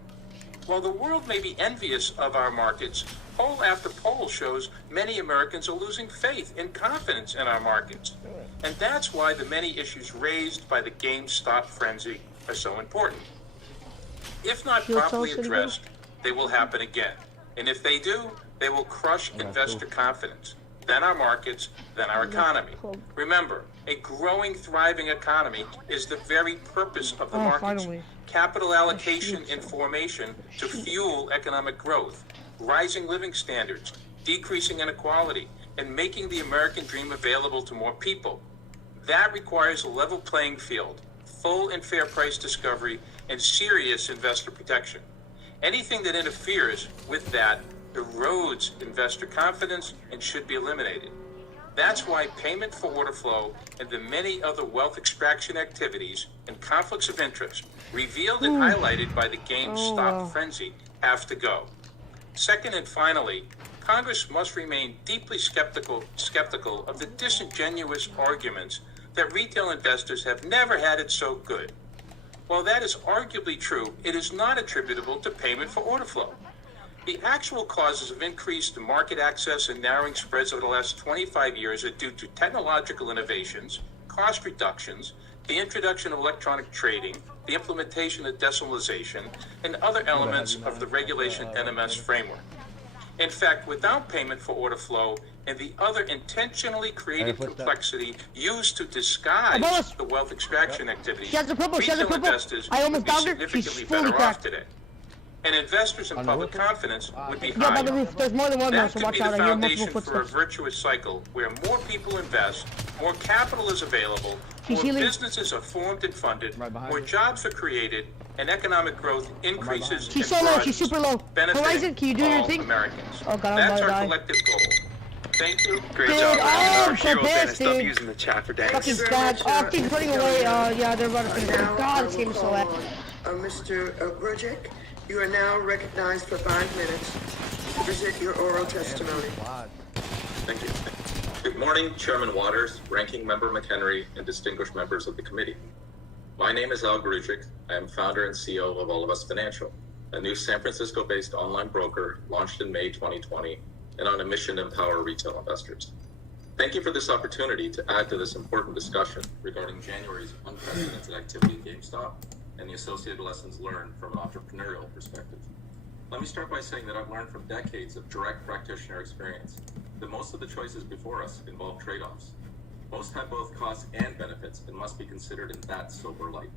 While the world may be envious of our markets, poll after poll shows many Americans are losing faith and confidence in our markets. And that's why the many issues raised by the GameStop frenzy are so important. If not properly addressed, they will happen again. And if they do, they will crush investor confidence. Then our markets, then our economy. Remember, a growing, thriving economy is the very purpose of the markets. Capital allocation and formation to fuel economic growth, rising living standards, decreasing inequality, and making the American dream available to more people. That requires a level playing field, full and fair price discovery, and serious investor protection. Anything that interferes with that erodes investor confidence and should be eliminated. That's why payment for order flow and the many other wealth extraction activities and conflicts of interest revealed and highlighted by the GameStop frenzy have to go. Second and finally, Congress must remain deeply skeptical of the disingenuous arguments that retail investors have never had it so good. While that is arguably true, it is not attributable to payment for order flow. The actual causes of increased market access and narrowing spreads over the last 25 years are due to technological innovations, cost reductions, the introduction of electronic trading, the implementation of decimalization, and other elements of the regulation NMS framework. In fact, without payment for order flow and the other intentionally created complexity used to disguise the wealth extraction activities, retail investors would be significantly better off today. And investors in public confidence would be higher. By the roof. There's more than one That so could watch be out. the I hear multiple foundation for a footsteps. virtuous cycle where more people invest, more capital is available, more businesses are formed and funded, more jobs are created, and economic growth increases She's and so low. broadens, She's super low. benefiting Horizon, can you do your all thing? Americans. Oh, God, I'm That's about to our die. collective goal. Thank you. Great Dude, job, oh, Our I'm so hero Ben is pissed, still dude. using the chat for days. Fucking bad. Oh, keep running away. Yeah, they're running for God, this game is so bad. Mr. Grudzik, you are now recognized for 5 minutes to present your oral testimony. Thank you. Good morning, Chairman Waters, Ranking Member McHenry, and distinguished members of the committee. My name is Al Grudzik. I am founder and CEO of All of Us Financial, a new San Francisco-based online broker launched in May 2020 and on a mission to empower retail investors. Thank you for this opportunity to add to this important discussion regarding January's unprecedented activity at GameStop and the associated lessons learned from an entrepreneurial perspective. Let me start by saying that I've learned from decades of direct practitioner experience that most of the choices before us involve trade-offs. Most have both costs and benefits and must be considered in that sober light.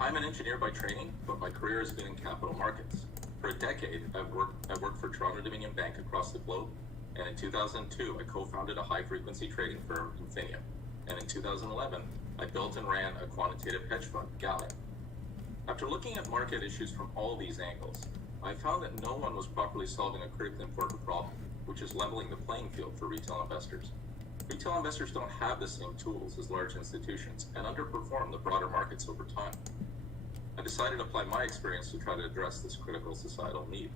I'm an engineer by training, but my career has been in capital markets. For a decade, I've worked for Toronto-Dominion Bank across the globe, and in 2002, I co-founded a high-frequency trading firm, Infinia. And in 2011, I built and ran a quantitative hedge fund, Gallium. After looking at market issues from all these angles, I found that no one was properly solving a critically important problem, which is leveling the playing field for retail investors. Retail investors don't have the same tools as large institutions and underperform the broader markets over time. I decided to apply my experience to try to address this critical societal need.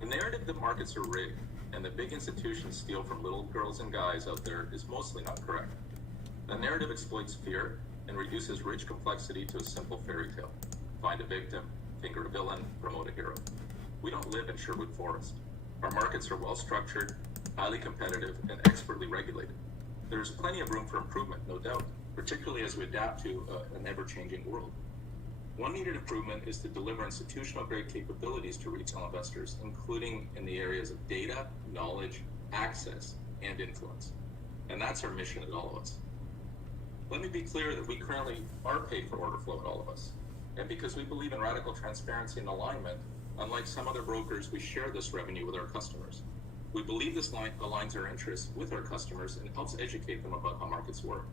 The narrative that markets are rigged and that big institutions steal from little girls and guys out there is mostly not correct. The narrative exploits fear and reduces rich complexity to a simple fairy tale. Find a victim, finger a villain, promote a hero. We don't live in Sherwood Forest. Our markets are well structured, highly competitive, and expertly regulated. There is plenty of room for improvement, no doubt, particularly as we adapt to an ever-changing world. One needed improvement is to deliver institutional-grade capabilities to retail investors, including in the areas of data, knowledge, access, and influence. And that's our mission at All of Us. Let me be clear that we currently are paid for order flow at All of Us. And because we believe in radical transparency and alignment, unlike some other brokers, we share this revenue with our customers. We believe this aligns our interests with our customers and helps educate them about how markets work.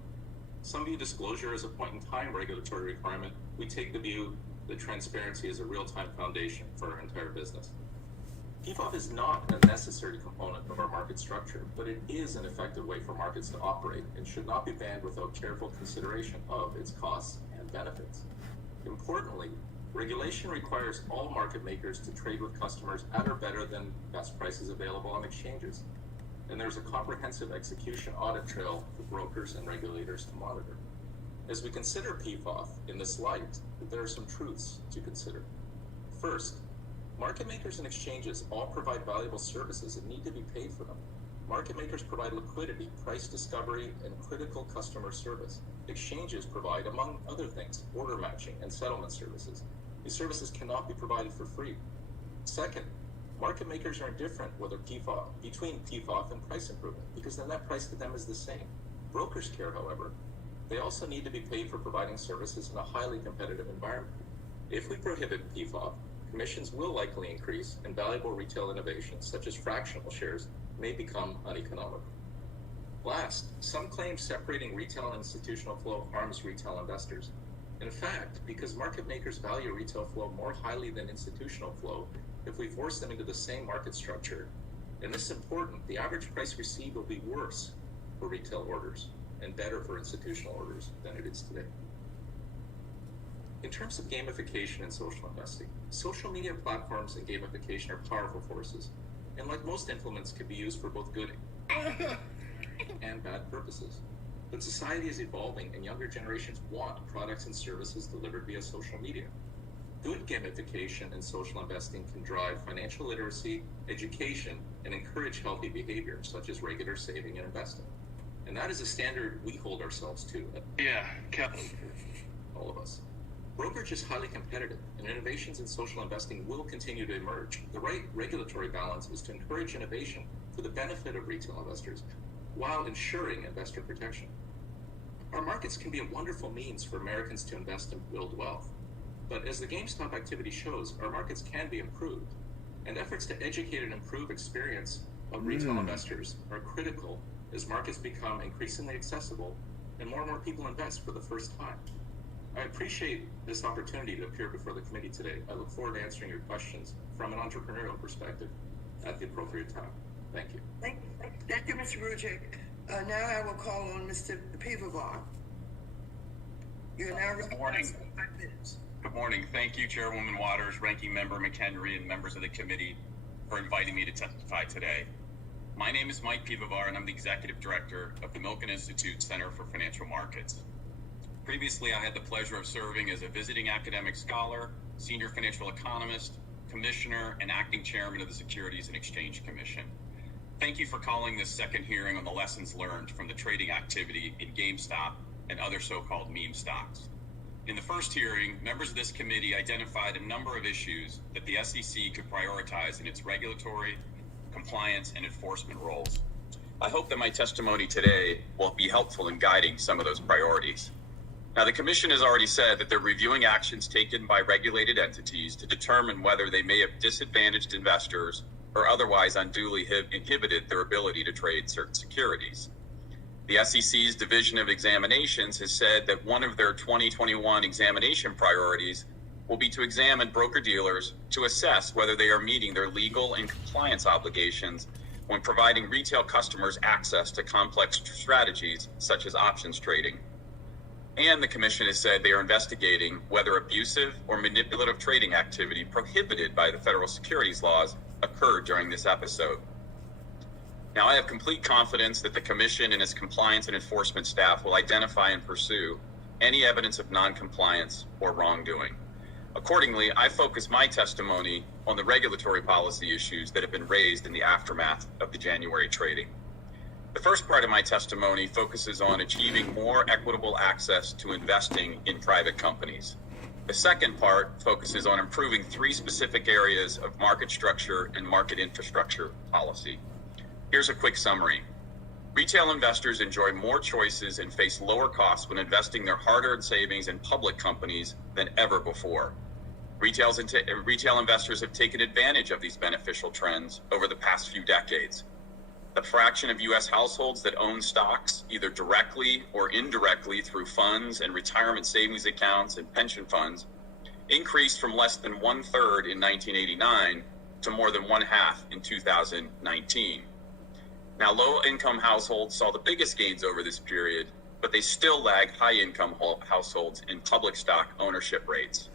Some view disclosure as a point-in-time regulatory requirement. We take the view that transparency is a real-time foundation for our entire business. PFOF is not a necessary component of our market structure, but it is an effective way for markets to operate and should not be banned without careful consideration of its costs and benefits. Importantly, regulation requires all market makers to trade with customers at or better than best prices available on exchanges. And there's a comprehensive execution audit trail for brokers and regulators to monitor. As we consider PFOF in this light, there are some truths to consider. First, market makers and exchanges all provide valuable services and need to be paid for them. Market makers provide liquidity, price discovery, and critical customer service. Exchanges provide, among other things, order matching and settlement services. These services cannot be provided for free. Second, market makers are indifferent between PFOF and price improvement because the net price to them is the same. Brokers care, however. They also need to be paid for providing services in a highly competitive environment. If we prohibit PFOF, commissions will likely increase and valuable retail innovations such as fractional shares may become uneconomical. Last, some claim separating retail and institutional flow harms retail investors. In fact, because market makers value retail flow more highly than institutional flow, if we force them into the same market structure, And this is important. The average price received will be worse for retail orders and better for institutional orders than it is today. In terms of gamification and social investing, social media platforms and gamification are powerful forces, and like most implements, can be used for both good and bad purposes. But society is evolving, and younger generations want products and services delivered via social media. Good gamification and social investing can drive financial literacy, education, and encourage healthy behavior, such as regular saving and investing. And that is a standard we hold ourselves to. All of us. Brokerage is highly competitive, and innovations in social investing will continue to emerge. The right regulatory balance is to encourage innovation for the benefit of retail investors while ensuring investor protection. Our markets can be a wonderful means for Americans to invest and build wealth. But as the GameStop activity shows, our markets can be improved, and efforts to educate and improve experience of retail investors are critical as markets become increasingly accessible and more people invest for the first time. I appreciate this opportunity to appear before the committee today. I look forward to answering your questions from an entrepreneurial perspective at the appropriate time. Thank you. Thank you, Mr. Rujic. Now I will call on Mr. Pivovar. You're now Good morning. 5 minutes. Good morning. Thank you, Chairwoman Waters, Ranking Member McHenry, and members of the committee for inviting me to testify today. My name is Mike Pivovar, and I'm the Executive Director of the Milken Institute Center for Financial Markets. Previously, I had the pleasure of serving as a visiting academic scholar, senior financial economist, commissioner, and acting chairman of the Securities and Exchange Commission. Thank you for calling this second hearing on the lessons learned from the trading activity in GameStop and other so-called meme stocks. In the first hearing, members of this committee identified a number of issues that the SEC could prioritize in its regulatory, compliance, and enforcement roles. I hope that my testimony today will be helpful in guiding some of those priorities. Now, the Commission has already said that they're reviewing actions taken by regulated entities to determine whether they may have disadvantaged investors or otherwise unduly inhibited their ability to trade certain securities. The SEC's Division of Examinations has said that one of their 2021 examination priorities will be to examine broker-dealers to assess whether they are meeting their legal and compliance obligations when providing retail customers access to complex strategies such as options trading. And the Commission has said they are investigating whether abusive or manipulative trading activity prohibited by the federal securities laws occurred during this episode. Now, I have complete confidence that the Commission and its compliance and enforcement staff will identify and pursue any evidence of noncompliance or wrongdoing. Accordingly, I focus my testimony on the regulatory policy issues that have been raised in the aftermath of the January trading. The first part of my testimony focuses on achieving more equitable access to investing in private companies. The second part focuses on improving 3 specific areas of market structure and market infrastructure policy. Here's a quick summary. Retail investors enjoy more choices and face lower costs when investing their hard-earned savings in public companies than ever before. Retail investors have taken advantage of these beneficial trends over the past few decades. The fraction of U.S. households that own stocks, either directly or indirectly through funds and retirement savings accounts and pension funds, increased from less than 1/3 in 1989 to more than 1/2 in 2019. Now, low-income households saw the biggest gains over this period, but they still lag high-income households in public stock ownership rates.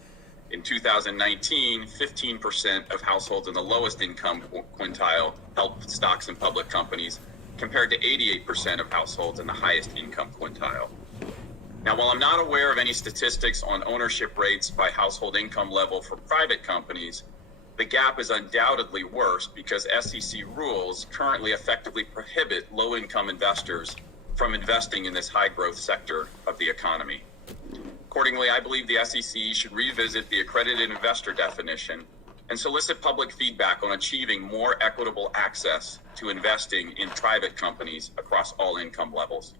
In 2019, 15% of households in the lowest income quintile held stocks in public companies, compared to 88% of households in the highest income quintile. Now, while I'm not aware of any statistics on ownership rates by household income level for private companies, the gap is undoubtedly worse because SEC rules currently effectively prohibit low-income investors from investing in this high-growth sector of the economy. Accordingly, I believe the SEC should revisit the accredited investor definition and solicit public feedback on achieving more equitable access to investing in private companies across all income levels.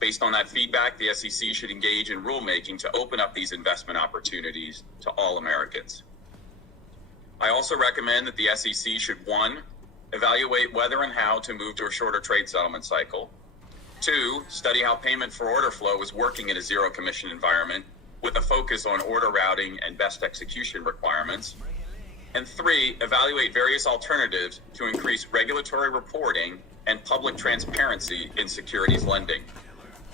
Based on that feedback, the SEC should engage in rulemaking to open up these investment opportunities to all Americans. I also recommend that the SEC should 1, evaluate whether and how to move to a shorter trade settlement cycle. 2, study how payment for order flow is working in a zero commission environment with a focus on order routing and best execution requirements. And 3, evaluate various alternatives to increase regulatory reporting and public transparency in securities lending.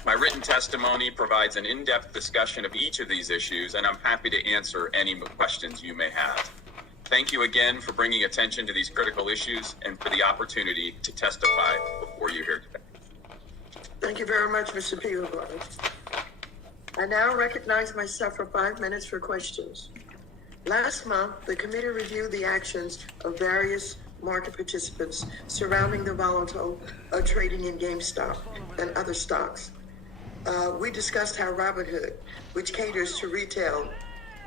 My written testimony provides an in-depth discussion of each of these issues, and I'm happy to answer any questions you may have. Thank you again for bringing attention to these critical issues and for the opportunity to testify before you here today. Thank you very much, Mr. Peebles. I now recognize myself for 5 minutes for questions. Last month, the committee reviewed the actions of various market participants surrounding the volatile trading in GameStop and other stocks. We discussed how Robinhood, which caters to retail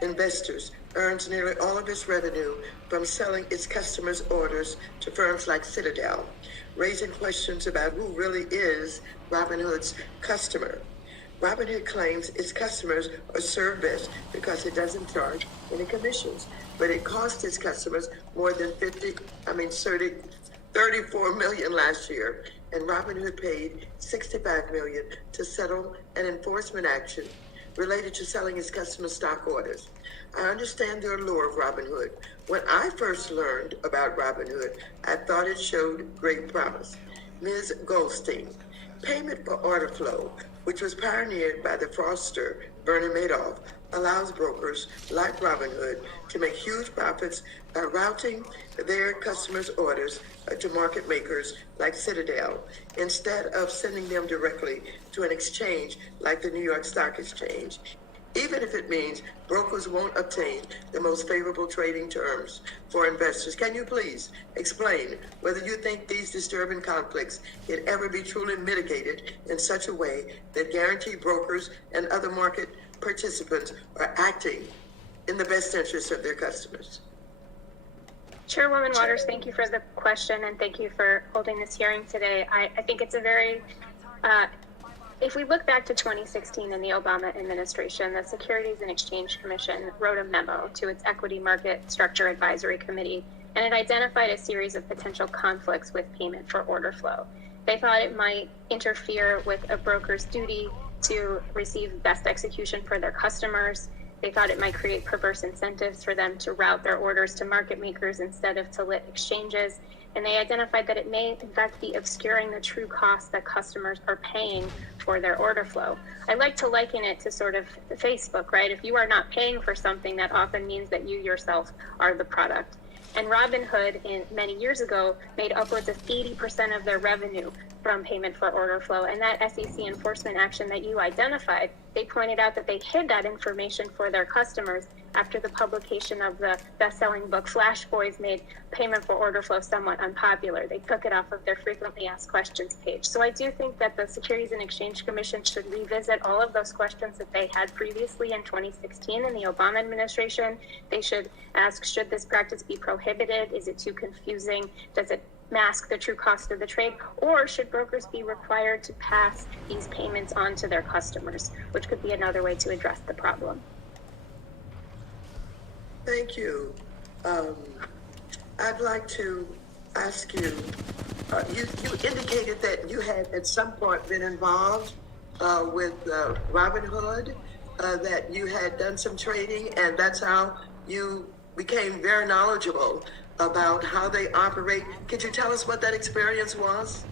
investors, earns nearly all of its revenue from selling its customers' orders to firms like Citadel, raising questions about who really is Robinhood's customer. Robinhood claims its customers are served best because it doesn't charge any commissions, but it cost its customers more than 34 million last year, and Robinhood paid 65 million to settle an enforcement action related to selling its customer stock orders. I understand the allure of Robinhood. When I first learned about Robinhood, I thought it showed great promise. Ms. Goldstein, payment for order flow, which was pioneered by the fraudster Bernie Madoff, allows brokers like Robinhood to make huge profits by routing their customers' orders to market makers like Citadel instead of sending them directly to an exchange like the New York Stock Exchange, even if it means brokers won't obtain the most favorable trading terms for investors. Can you please explain whether you think these disturbing conflicts can ever be truly mitigated in such a way that guarantee brokers and other market participants are acting in the best interest of their customers? Chairwoman Waters, thank you for the question and thank you for holding this hearing today. I think it's a very, if we look back to 2016 in the Obama administration, the Securities and Exchange Commission wrote a memo to its Equity Market Structure Advisory Committee, and it identified a series of potential conflicts with payment for order flow. They thought it might interfere with a broker's duty to receive best execution for their customers. They thought it might create perverse incentives for them to route their orders to market makers instead of to lit exchanges. And they identified that it may, in fact, be obscuring the true cost that customers are paying for their order flow. I like to liken it to sort of Facebook, right? If you are not paying for something, that often means that you yourself are the product. And Robinhood, many years ago, made upwards of 80% of their revenue from payment for order flow. And that SEC enforcement action that you identified, they pointed out that they hid that information for their customers after the publication of the best-selling book Flash Boys made payment for order flow somewhat unpopular. They took it off of their frequently asked questions page. So I do think that the Securities and Exchange Commission should revisit all of those questions that they had previously in 2016 in the Obama administration. They should ask, should this practice be prohibited? Is it too confusing? Does it mask the true cost of the trade? Or should brokers be required to pass these payments on to their customers, which could be another way to address the problem? Thank you. I'd like to ask you, you indicated that you had at some point been involved with Robinhood, that you had done some trading, and that's how you became very knowledgeable about how they operate. Could you tell us what that experience was?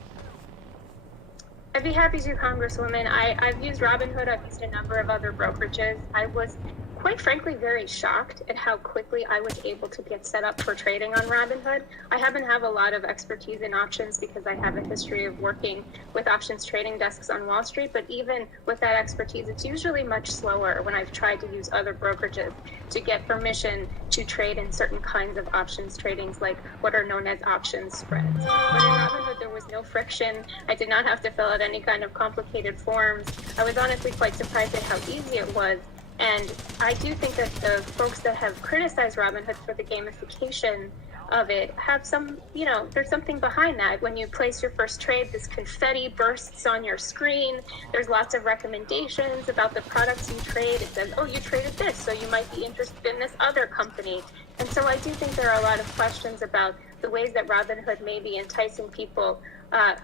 I'd be happy to, Congresswoman. I've used Robinhood. I've used a number of other brokerages. I was quite frankly very shocked at how quickly I was able to get set up for trading on Robinhood. I happen to have a lot of expertise in options because I have a history of working with options trading desks on Wall Street, but even with that expertise, it's usually much slower when I've tried to use other brokerages to get permission to trade in certain kinds of options tradings, like what are known as option spreads. But in Robinhood, there was no friction. I did not have to fill out any kind of complicated forms. I was honestly quite surprised at how easy it was. And I do think that the folks that have criticized Robinhood for the gamification of it have some, there's something behind that. When you place your first trade, this confetti bursts on your screen. There's lots of recommendations about the products you trade. It says, oh, you traded this, so you might be interested in this other company. And so I do think there are a lot of questions about the ways that Robinhood may be enticing people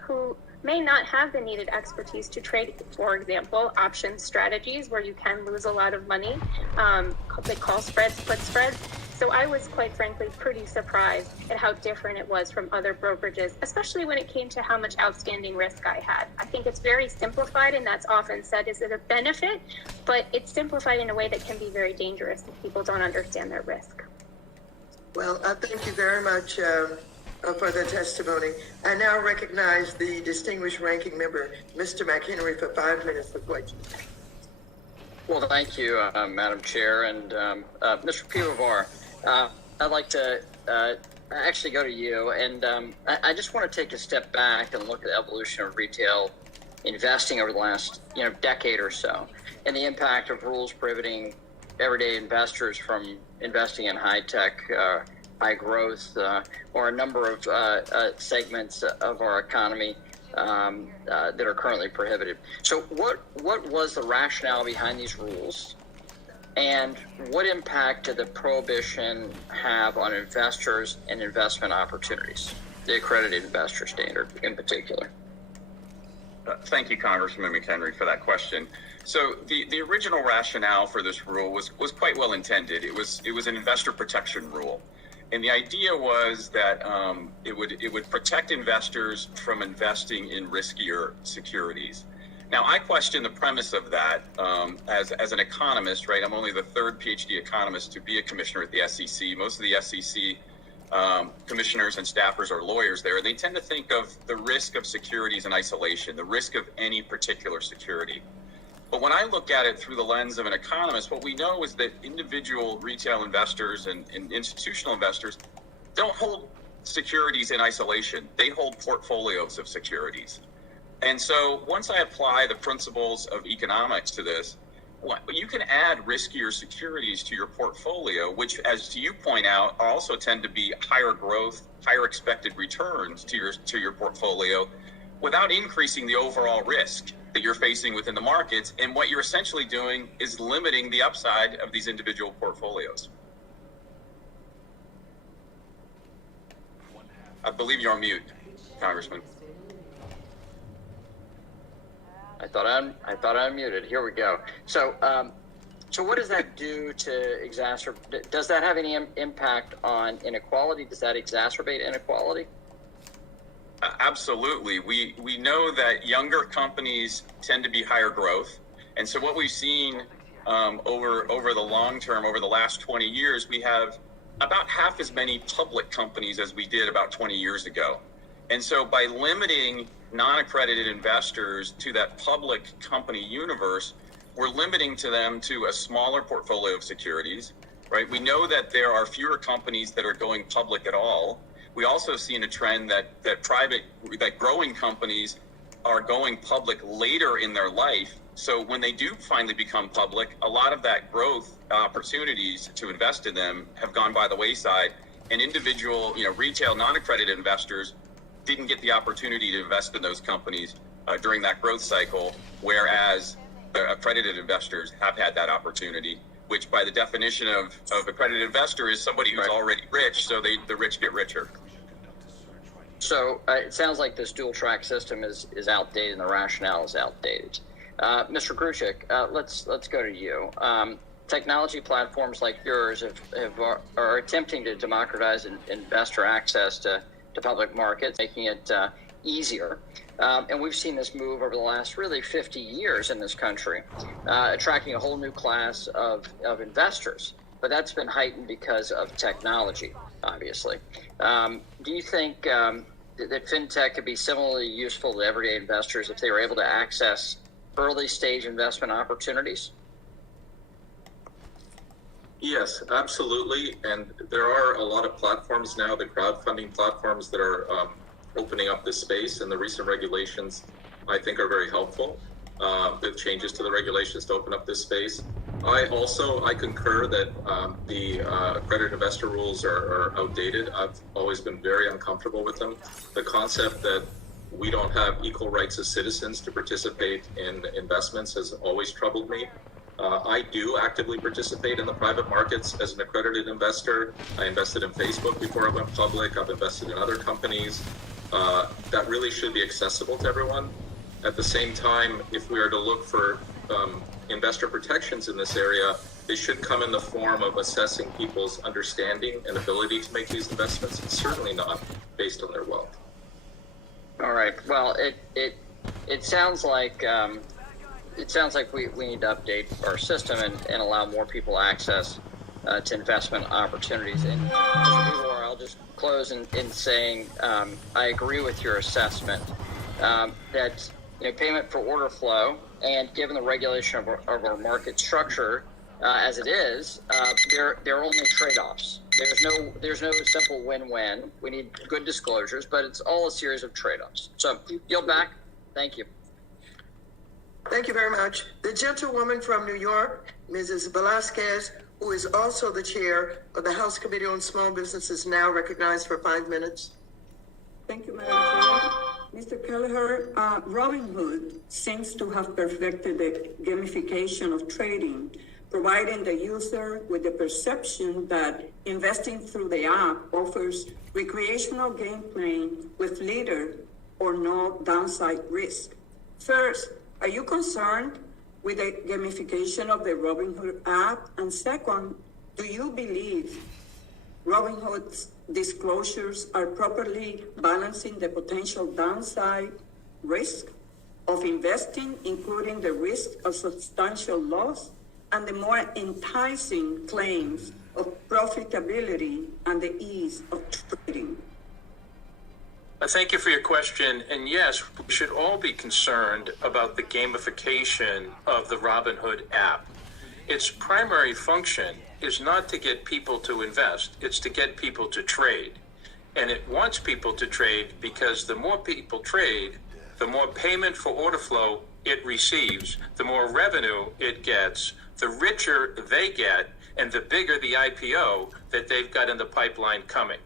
who may not have the needed expertise to trade, for example, option strategies where you can lose a lot of money. They call spreads put spreads. So I was, quite frankly, pretty surprised at how different it was from other brokerages, especially when it came to how much outstanding risk I had. I think it's very simplified, and that's often said is it a benefit, but it's simplified in a way that can be very dangerous if people don't understand their risk. Well, thank you very much for the testimony. I now recognize the distinguished ranking member, Mr. McHenry, for 5 minutes for questions. Well, thank you, Madam Chair. And Mr. Pivovar, I'd like to actually go to you. And I just want to take a step back and look at the evolution of retail investing over the last decade or so, and the impact of rules prohibiting everyday investors from investing in high-tech, high-growth, or a number of segments of our economy that are currently prohibited. So what was the rationale behind these rules, and what impact did the prohibition have on investors and investment opportunities, the accredited investor standard in particular? Thank you, Congressman McHenry, for that question. So the original rationale for this rule was quite well intended. It was an investor protection rule. And the idea was that it would protect investors from investing in riskier securities. Now, I question the premise of that as an economist, right? I'm only the third PhD economist to be a commissioner at the SEC. Most of the SEC commissioners and staffers are lawyers there. They tend to think of the risk of securities in isolation, the risk of any particular security. But when I look at it through the lens of an economist, what we know is that individual retail investors and institutional investors don't hold securities in isolation. They hold portfolios of securities. And so once I apply the principles of economics to this, you can add riskier securities to your portfolio, which, as you point out, also tend to be higher growth, higher expected returns to your portfolio without increasing the overall risk that you're facing within the markets. And what you're essentially doing is limiting the upside of these individual portfolios. I believe you're on mute, Congressman. I thought I unmuted. Here we go. So, so what does that do to exacerbate? Does that have any impact on inequality? Does that exacerbate inequality? Absolutely. We know that younger companies tend to be higher growth. And so what we've seen over the long term, over the last 20 years, we have about half as many public companies as we did about 20 years ago. And so by limiting non-accredited investors to that public company universe, we're limiting to them to a smaller portfolio of securities, right? We know that there are fewer companies that are going public at all. We also see in a trend that growing companies are going public later in their life. So when they do finally become public, a lot of that growth opportunities to invest in them have gone by the wayside, and individual, retail non-accredited investors didn't get the opportunity to invest in those companies during that growth cycle, whereas the accredited investors have had that opportunity, which by the definition of accredited investor is somebody who's already rich, so the rich get richer. So it sounds like this dual track system is outdated and the rationale is outdated. Mr. Gruchik, let's go to you. Technology platforms like yours are attempting to democratize investor access to public markets, making it easier. And we've seen this move over the last really 50 years in this country, attracting a whole new class of investors. But that's been heightened because of technology, obviously. Do you think that fintech could be similarly useful to everyday investors if they were able to access early stage investment opportunities? Yes, absolutely. And there are a lot of platforms now, the crowdfunding platforms that are opening up this space, and the recent regulations, I think, are very helpful with changes to the regulations to open up this space. I concur that the accredited investor rules are outdated. I've always been very uncomfortable with them. The concept that we don't have equal rights as citizens to participate in investments has always troubled me. I do actively participate in the private markets as an accredited investor. I invested in Facebook before it went public. I've invested in other companies. That really should be accessible to everyone. At the same time, if we are to look for investor protections in this area, They should come in the form of assessing people's understanding and ability to make these investments, and certainly not based on their wealth. All right. Well, it sounds like we need to update our system and allow more people access to investment opportunities. And I'll just close in saying I agree with your assessment that payment for order flow, and given the regulation of our market structure as it is, there are only trade-offs. There's no simple win-win. We need good disclosures, but it's all a series of trade-offs. So yield back. Thank you. Thank you very much. The gentlewoman from New York, Mrs. Velasquez, who is also the chair of the House Committee on Small Business, is now recognized for 5 minutes. Thank you, Madam Chair. Mr. Kelleher, Robinhood seems to have perfected the gamification of trading, providing the user with the perception that investing through the app offers recreational gameplay with little or no downside risk. First, are you concerned with the gamification of the Robinhood app? And second, do you believe Robinhood's disclosures are properly balancing the potential downside risk of investing, including the risk of substantial loss and the more enticing claims of profitability and the ease of trading? Thank you for your question. And yes, we should all be concerned about the gamification of the Robinhood app. Its primary function is not to get people to invest, it's to get people to trade. And it wants people to trade because the more people trade, the more payment for order flow it receives, the more revenue it gets, the richer they get, and the bigger the IPO that they've got in the pipeline coming.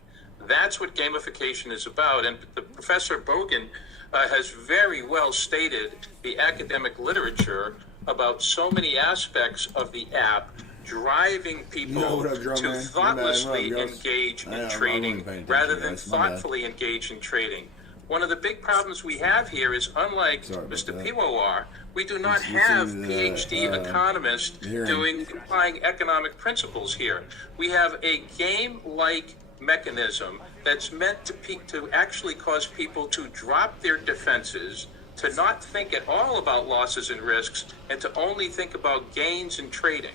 That's what gamification is about. And Professor Bogan has very well stated the academic literature about so many aspects of the app driving people to thoughtlessly engage in trading rather than thoughtfully engage in trading. One of the big problems we have here is, unlike Mr. Piwowar, we do not have PhD economists applying economic principles here. We have a game-like mechanism that's meant to actually cause people to drop their defenses, to not think at all about losses and risks, and to only think about gains and trading.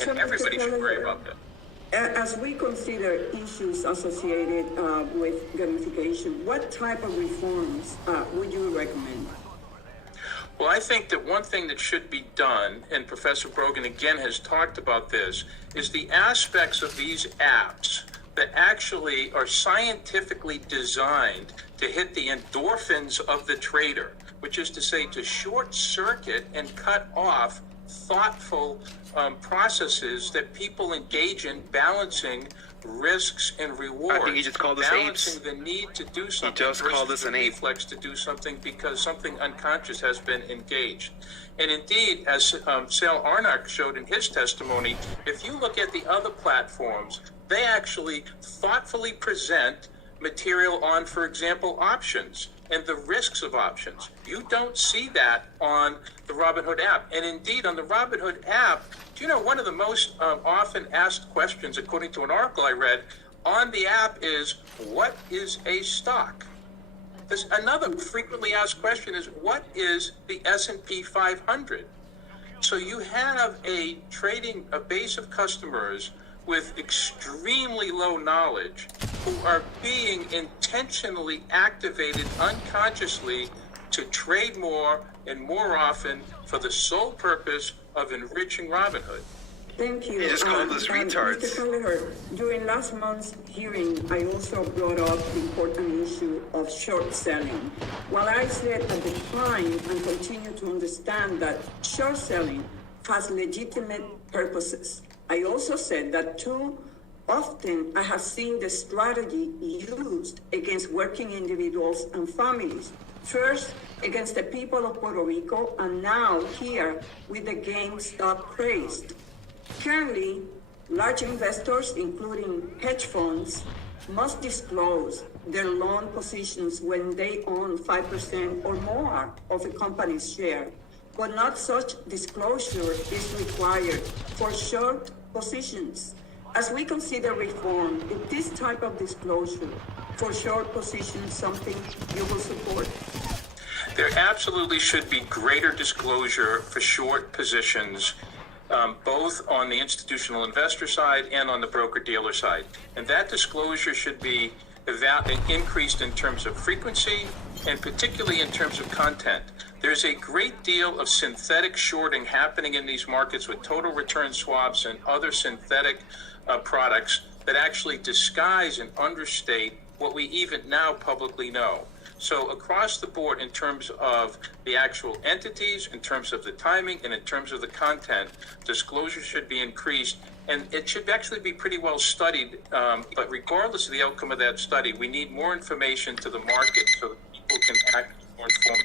And so everybody should worry about that. As we consider issues associated with gamification, what type of reforms would you recommend? Well, I think that one thing that should be done, and Professor Brogan again has talked about this, is the aspects of these apps that actually are scientifically designed to hit the endorphins of the trader, which is to say to short circuit and cut off thoughtful processes that people engage in, balancing risks and rewards. I think he just called us balancing apes. the need to do something He just called us an ape. reflex to do something because something unconscious has been engaged. And indeed, as Sal Arnott showed in his testimony, if you look at the other platforms, they actually thoughtfully present material on, for example, options and the risks of options. You don't see that on the Robinhood app. And indeed, on the Robinhood app, do you know one of the most often asked questions, according to an article I read, on the app is, what is a stock? There's another frequently asked question is, what is the S&P 500? So you have a base of customers with extremely low knowledge who are being intentionally activated unconsciously to trade more and more often for the sole purpose of enriching Robinhood. Thank you. He just called us retards. Mr. Kelleher, during last month's hearing, I also brought up the important issue of short selling. While I said at the time and continue to understand that short selling has legitimate purposes, I also said that too often I have seen the strategy used against working individuals and families. First, against the people of Puerto Rico, and now here with the GameStop craze. Currently, large investors, including hedge funds, must disclose their long positions when they own 5% or more of a company's share. but not such disclosure is required for short positions. As we consider reform, is this type of disclosure for short positions something you will support? There absolutely should be greater disclosure for short positions, both on the institutional investor side and on the broker-dealer side. And that disclosure should be increased in terms of frequency and particularly in terms of content. There's a great deal of synthetic shorting happening in these markets with total return swaps and other synthetic products that actually disguise and understate what we even now publicly know. So across the board, in terms of the actual entities, in terms of the timing, and in terms of the content, disclosure should be increased. And it should actually be pretty well studied. But regardless of the outcome of that study, we need more information to the market so that people can act more informed.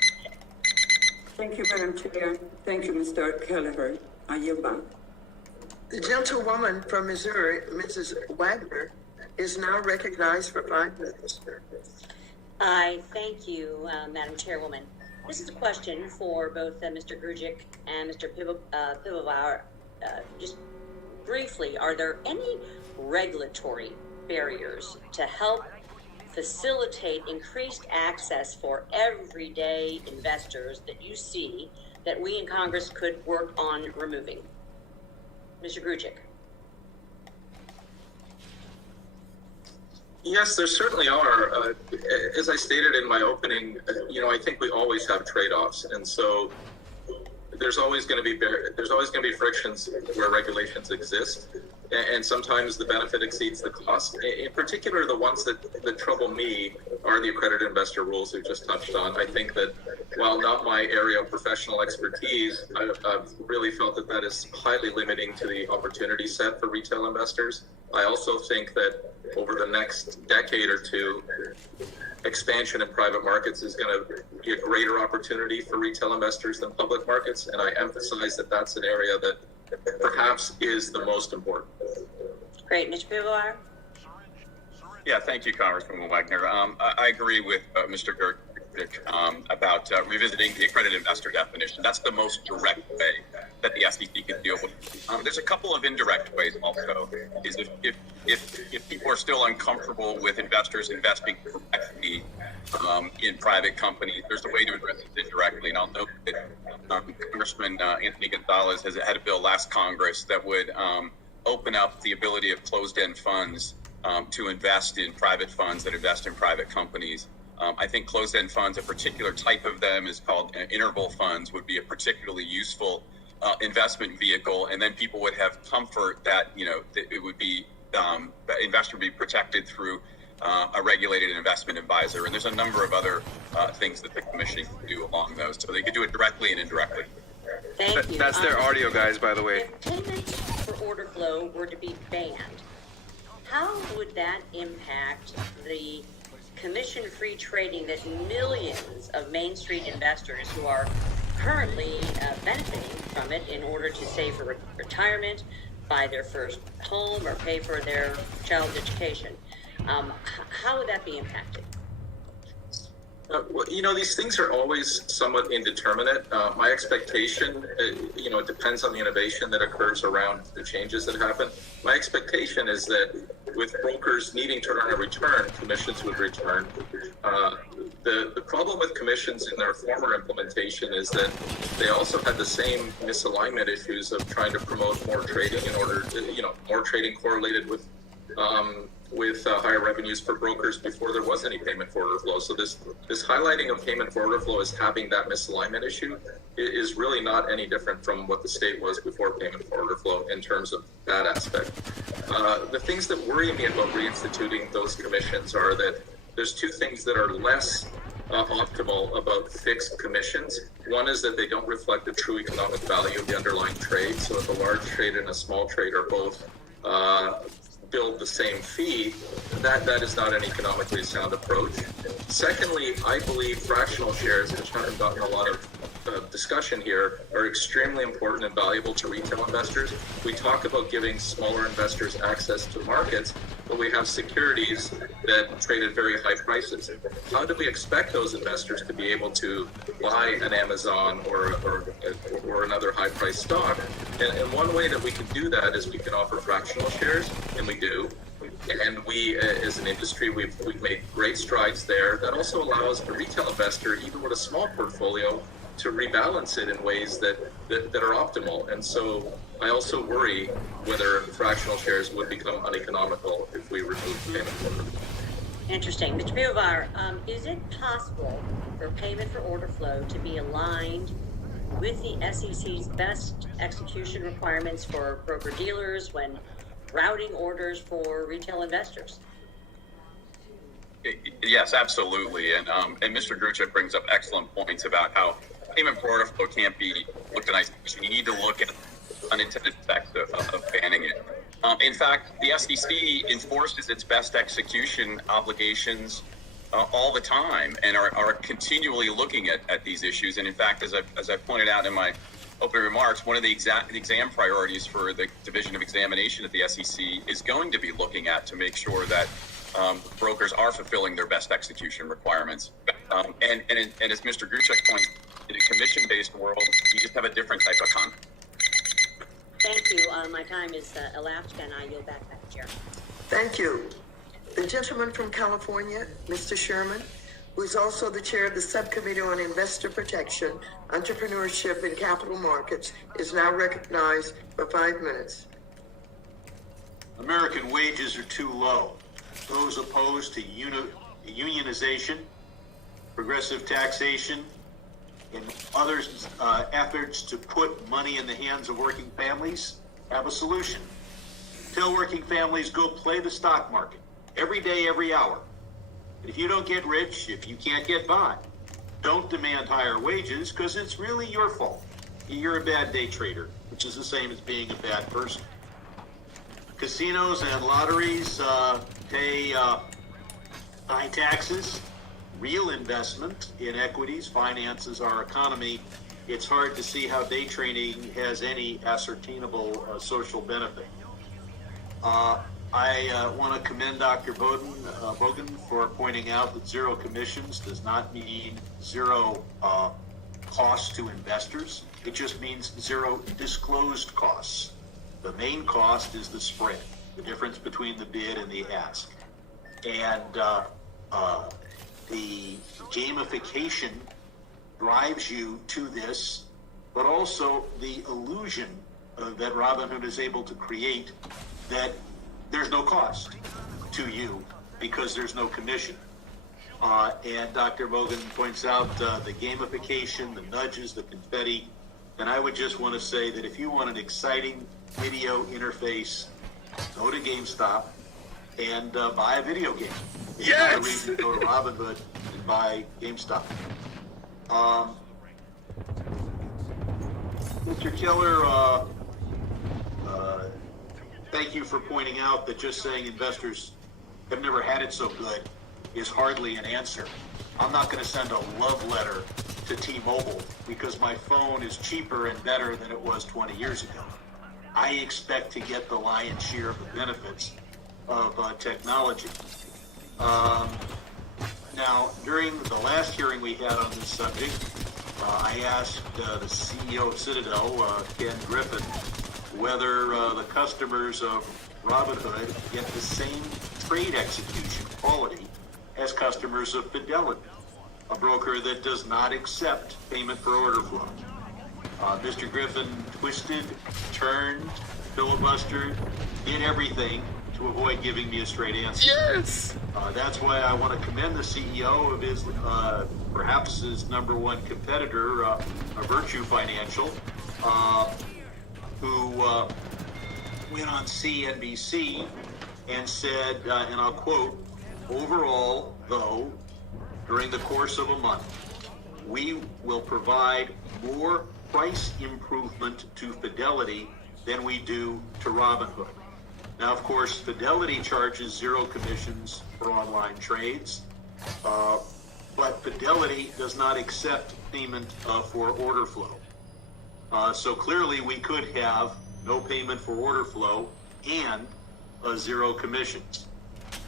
Thank you, Madam Chair. Thank you, Mr. Kelleher. I yield back. The gentlewoman from Missouri, Mrs. Wagner, is now recognized for 5 minutes. Thank you, Madam Chairwoman. This is a question for both Mr. Grujic and Mr. Pivovar. Just briefly, are there any regulatory barriers to help facilitate increased access for everyday investors that you see that we in Congress could work on removing? Mr. Grujic. Yes, there certainly are. As I stated in my opening, I think we always have trade-offs, and so there's always going to be frictions where regulations exist, and sometimes the benefit exceeds the cost. In particular, the ones that trouble me are the accredited investor rules we just touched on. I think that while not my area of professional expertise, I've really felt that is highly limiting to the opportunity set for retail investors. I also think that over the next decade or two, expansion in private markets is going to be a greater opportunity for retail investors than public markets, and I emphasize that that's an area that perhaps is the most important. Great. Mr. Pivovar? Yeah, thank you, Congresswoman Wagner. I agree with Mr. Grujic about revisiting the accredited investor definition. That's the most direct way that the SEC can deal with it. There's a couple of indirect ways also. Is if people are still uncomfortable with investors investing directly in private companies, there's a way to address it indirectly. And I'll note that Congressman Anthony Gonzalez has had a bill last Congress that would open up the ability of closed-end funds to invest in private funds that invest in private companies. I think closed-end funds, a particular type of them is called interval funds, would be a particularly useful investment vehicle, and then people would have comfort that that it would be the investor would be protected through a regulated investment advisor. And there's a number of other things that the commission can do along those, so they could do it directly and indirectly. Thank you. That's their audio, guys, by the way. If payments for order flow were to be banned, how would that impact the commission-free trading that millions of Main Street investors who are currently benefiting from it in order to save for retirement, buy their first home, or pay for their child's education? How would that be impacted? These things are always somewhat indeterminate. My expectation, it depends on the innovation that occurs around the changes that happen. My expectation is that with brokers needing to earn a return, commissions would return. The problem with commissions in their former implementation is that they also had the same misalignment issues of trying to promote more trading in order to, more trading correlated with higher revenues for brokers before there was any payment for order flow. So this highlighting of payment for order flow as having that misalignment issue is really not any different from what the state was before payment for order flow in terms of that aspect. The things that worry me about reinstituting those commissions are that there's two things that are less optimal about fixed commissions. One is that they don't reflect the true economic value of the underlying trade. So if a large trade and a small trade are both build the same fee, that is not an economically sound approach. Secondly, I believe fractional shares, which haven't gotten a lot of discussion here, are extremely important and valuable to retail investors. We talk about giving smaller investors access to markets, but we have securities that trade at very high prices. How do we expect those investors to be able to buy an Amazon or another high-priced stock? And one way that we can do that is we can offer fractional shares, and we do. And we, as an industry, we've made great strides there. That also allows the retail investor, even with a small portfolio, to rebalance it in ways that are optimal. And so I also worry whether fractional shares would become uneconomical if we remove payment for order flow. Interesting. Mr. Pivovar, is it possible for payment for order flow to be aligned with the SEC's best execution requirements for broker-dealers when routing orders for retail investors? Yes, absolutely. And Mr. Gruchik brings up excellent points about how payment for order flow can't be looked at in isolation. You need to look at unintended effects of banning it. In fact, the SEC enforces its best execution obligations all the time and are continually looking at these issues. And in fact, as I pointed out in my opening remarks, one of the exam priorities for the Division of Examination at the SEC is going to be looking at to make sure that brokers are fulfilling their best execution requirements. And as Mr. Gruchik points, in a commission-based world, you just have a different type of content. Thank you. My time is elapsed, and I yield back to Chair. Thank you. The gentleman from California, Mr. Sherman, who is also the chair of the Subcommittee on Investor Protection, Entrepreneurship, and Capital Markets, is now recognized for 5 minutes. American wages are too low. Those opposed to unionization, progressive taxation, and others' efforts to put money in the hands of working families have a solution. Tell working families, go play the stock market every day, every hour. And if you don't get rich, if you can't get by, don't demand higher wages, because it's really your fault. You're a bad day trader, which is the same as being a bad person. Casinos and lotteries pay high taxes. Real investment in equities finances our economy. It's hard to see how day trading has any ascertainable social benefit. I want to commend Dr. Bogan for pointing out that zero commissions does not mean zero costs to investors. It just means zero disclosed costs. The main cost is the spread, the difference between the bid and the ask. And the gamification drives you to this, but also the illusion that Robinhood is able to create that there's no cost to you because there's no commission. And Dr. Bogan points out the gamification, the nudges, the confetti. And I would just want to say that if you want an exciting video interface, go to GameStop and buy a video game. There's no reason to go to Robinhood and buy GameStop. Mr. Keller, thank you for pointing out that just saying investors have never had it so good is hardly an answer. I'm not going to send a love letter to T-Mobile because my phone is cheaper and better than it was 20 years ago. I expect to get the lion's share of the benefits of technology. Now, during the last hearing we had on this subject, I asked the CEO of Citadel, Ken Griffin, whether the customers of Robinhood get the same trade execution quality as customers of Fidelity, a broker that does not accept payment for order flow. Mr. Griffin twisted, turned, filibustered, did everything to avoid giving me a straight answer. Yes! That's why I want to commend the CEO of his, perhaps his number one competitor, Virtue Financial, who went on CNBC and said, and I'll quote, overall, though, during the course of a month, we will provide more price improvement to Fidelity than we do to Robinhood. Now, of course, Fidelity charges zero commissions for online trades, but Fidelity does not accept payment for order flow. So clearly we could have no payment for order flow and zero commissions.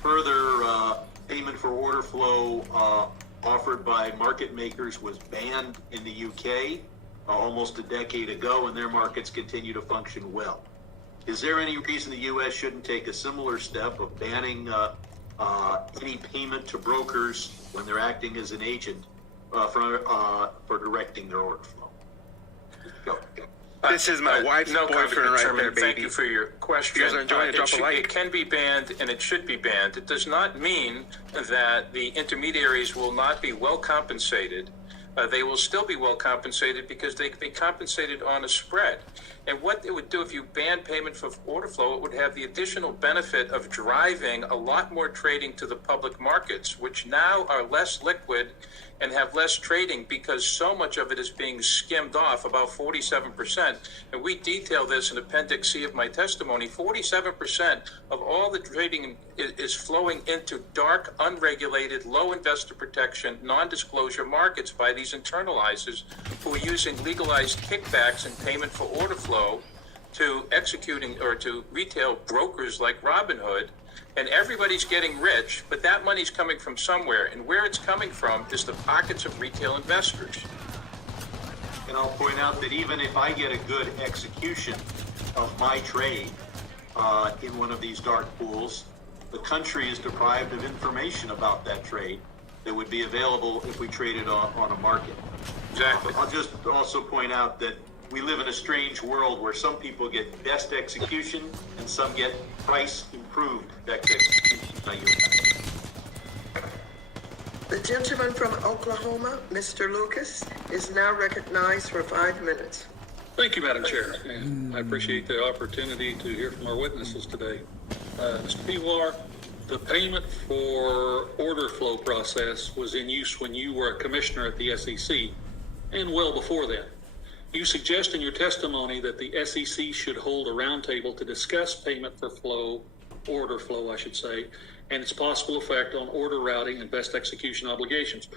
Further, payment for order flow offered by market makers was banned in the UK almost a decade ago, and their markets continue to function well. Is there any reason the U.S. shouldn't take a similar step of banning any payment to brokers when they're acting as an agent for directing their order flow? Go. This is my wife's boyfriend right there, baby. Thank you for your question. You guys are enjoying it, drop a like. It can be banned, and it should be banned. It does not mean that the intermediaries will not be well compensated. They will still be well compensated because they can be compensated on a spread. And what it would do if you banned payment for order flow, it would have the additional benefit of driving a lot more trading to the public markets, which now are less liquid and have less trading because so much of it is being skimmed off, about 47%. And we detail this in Appendix C of my testimony. 47% of all the trading is flowing into dark, unregulated, low investor protection, non-disclosure markets by these internalizers who are using legalized kickbacks and payment for order flow to executing or to retail brokers like Robinhood. And everybody's getting rich, but that money's coming from somewhere. And where it's coming from is the pockets of retail investors. And I'll point out that even if I get a good execution of my trade in one of these dark pools, the country is deprived of information about that trade that would be available if we traded on a market. Exactly. I'll just also point out that we live in a strange world where some people get best execution and some get price improved execution. The gentleman from Oklahoma, Mr. Lucas, is now recognized for 5 minutes. Thank you, Madam Chair, and I appreciate the opportunity to hear from our witnesses today. Mr. Pivar, the payment for order flow process was in use when you were a commissioner at the SEC and well before that. You suggest in your testimony that the SEC should hold a roundtable to discuss payment for flow, order flow, I should say, and its possible effect on order routing and best execution obligations.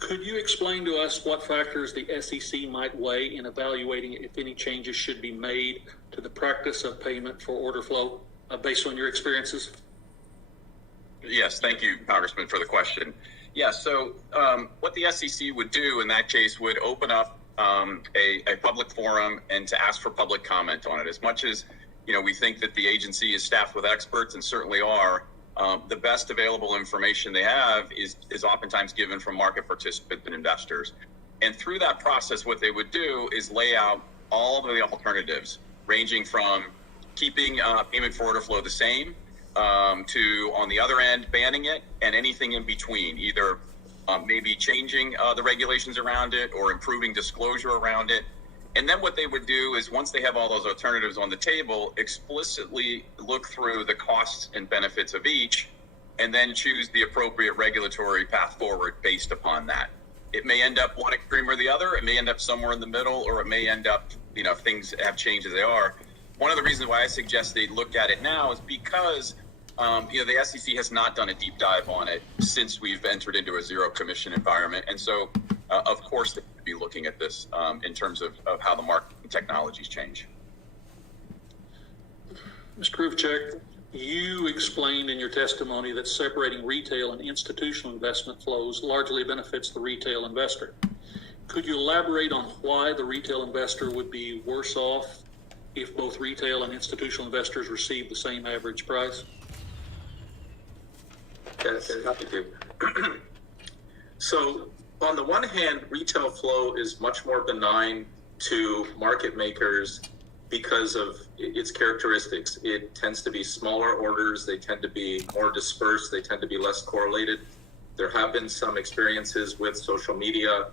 Could you explain to us what factors the SEC might weigh in evaluating if any changes should be made to the practice of payment for order flow based on your experiences? Yes, thank you, Congressman, for the question. Yeah, so what the SEC would do in that case would open up a public forum and to ask for public comment on it. As much as, we think that the agency is staffed with experts and certainly are, the best available information they have is oftentimes given from market participants and investors. And through that process, what they would do is lay out all of the alternatives, ranging from keeping payment for order flow the same to, on the other end, banning it, and anything in between, either maybe changing the regulations around it or improving disclosure around it. And then what they would do is, once they have all those alternatives on the table, explicitly look through the costs and benefits of each, and then choose the appropriate regulatory path forward based upon that. It may end up one extreme or the other. It may end up somewhere in the middle, or it may end up, if things have changed as they are. One of the reasons why I suggest they look at it now is because the SEC has not done a deep dive on it since we've entered into a zero commission environment. And so, of course, they could be looking at this in terms of how the market and technologies change. Mr. Kruvchek, you explained in your testimony that separating retail and institutional investment flows largely benefits the retail investor. Could you elaborate on why the retail investor would be worse off if both retail and institutional investors receive the same average price? Yes, happy to. So, on the one hand, retail flow is much more benign to market makers because of its characteristics. It tends to be smaller orders. They tend to be more dispersed. They tend to be less correlated. There have been some experiences with social media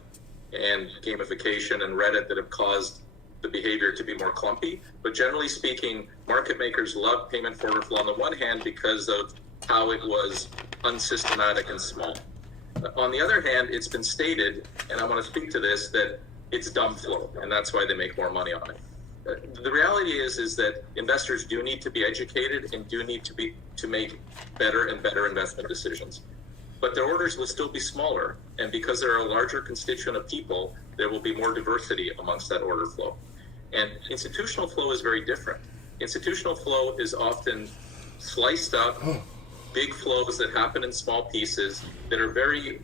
and gamification and Reddit that have caused the behavior to be more clumpy. But generally speaking, market makers love payment for order flow on the one hand because of how it was unsystematic and small. On the other hand, it's been stated, and I want to speak to this, that it's dumb flow, and that's why they make more money on it. The reality is that investors do need to be educated and do need to make better and better investment decisions. But their orders will still be smaller, and because there are a larger constituent of people, there will be more diversity amongst that order flow. And institutional flow is very different. Institutional flow is often sliced up big flows that happen in small pieces that are very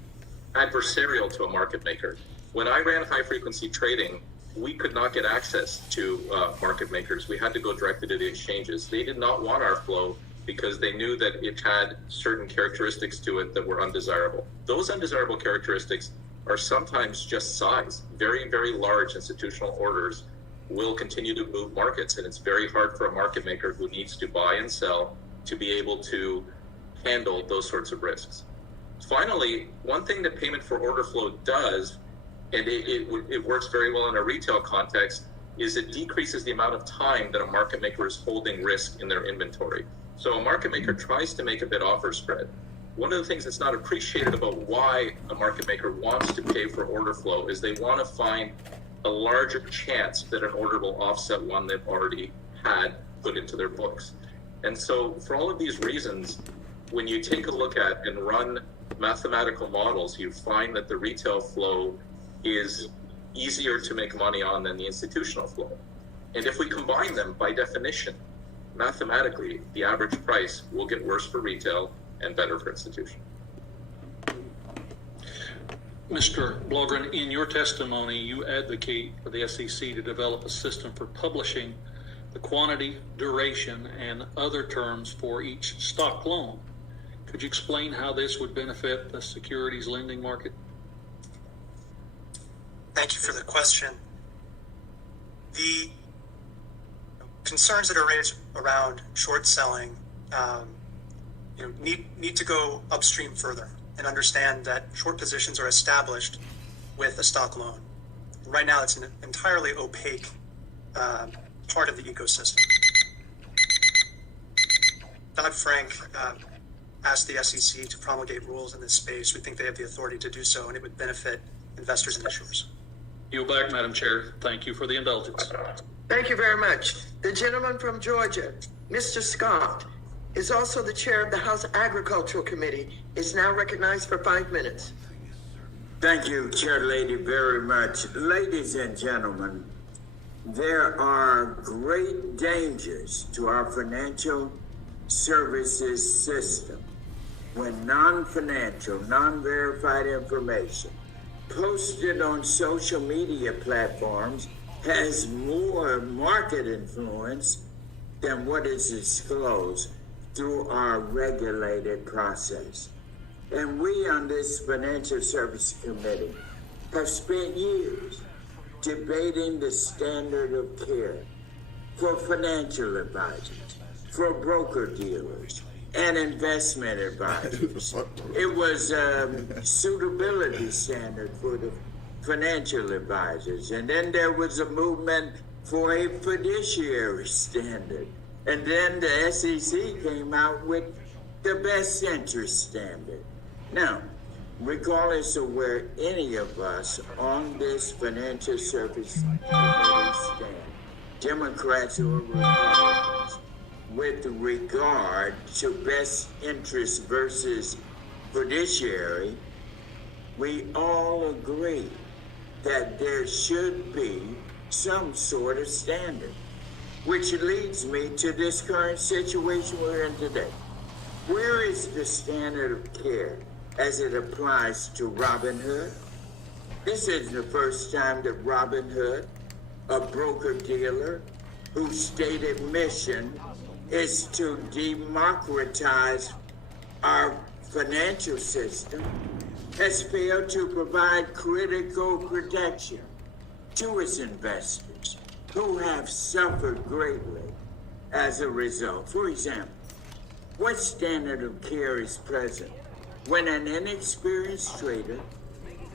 adversarial to a market maker. When I ran high frequency trading, we could not get access to market makers. We had to go directly to the exchanges. They did not want our flow because they knew that it had certain characteristics to it that were undesirable. Those undesirable characteristics are sometimes just size. Very, very large institutional orders will continue to move markets, and it's very hard for a market maker who needs to buy and sell to be able to handle those sorts of risks. Finally, one thing that payment for order flow does, and it works very well in a retail context, is it decreases the amount of time that a market maker is holding risk in their inventory. So a market maker tries to make a bid-offer spread. One of the things that's not appreciated about why a market maker wants to pay for order flow is they want to find a larger chance that an order will offset one they've already had put into their books. And so for all of these reasons, when you take a look at and run mathematical models, you find that the retail flow is easier to make money on than the institutional flow. And if we combine them, by definition, mathematically, the average price will get worse for retail and better for institution. Mr. Blogren, in your testimony, you advocate for the SEC to develop a system for publishing the quantity, duration, and other terms for each stock loan. Could you explain how this would benefit the securities lending market? Thank you for the question. The concerns that are raised around short selling need to go upstream further and understand that short positions are established with a stock loan. Right now, it's an entirely opaque part of the ecosystem. Dodd-Frank asked the SEC to promulgate rules in this space. We think they have the authority to do so, and it would benefit investors and issuers. Yield back, Madam Chair. Thank you for the indulgence. Thank you very much. The gentleman from Georgia, Mr. Scott, is also the chair of the House Agricultural Committee, is now recognized for 5 minutes. Thank you, Chair Lady, very much. Ladies and gentlemen, there are great dangers to our financial services system when non-financial, non-verified information posted on social media platforms has more market influence than what is disclosed through our regulated process. And we on this Financial Service Committee have spent years debating the standard of care for financial advisors, for broker-dealers, and investment advisors. It was a suitability standard for the financial advisors. And then there was a movement for a fiduciary standard. And then the SEC came out with the best interest standard. Now, regardless of where any of us on this Financial Service Committee stand, Democrats or Republicans, with regard to best interest versus fiduciary, we all agree that there should be some sort of standard. Which leads me to this current situation we're in today. Where is the standard of care as it applies to Robinhood? This isn't the first time that Robinhood, a broker-dealer whose stated mission is to democratize our financial system, has failed to provide critical protection to its investors who have suffered greatly as a result. For example, what standard of care is present when an inexperienced trader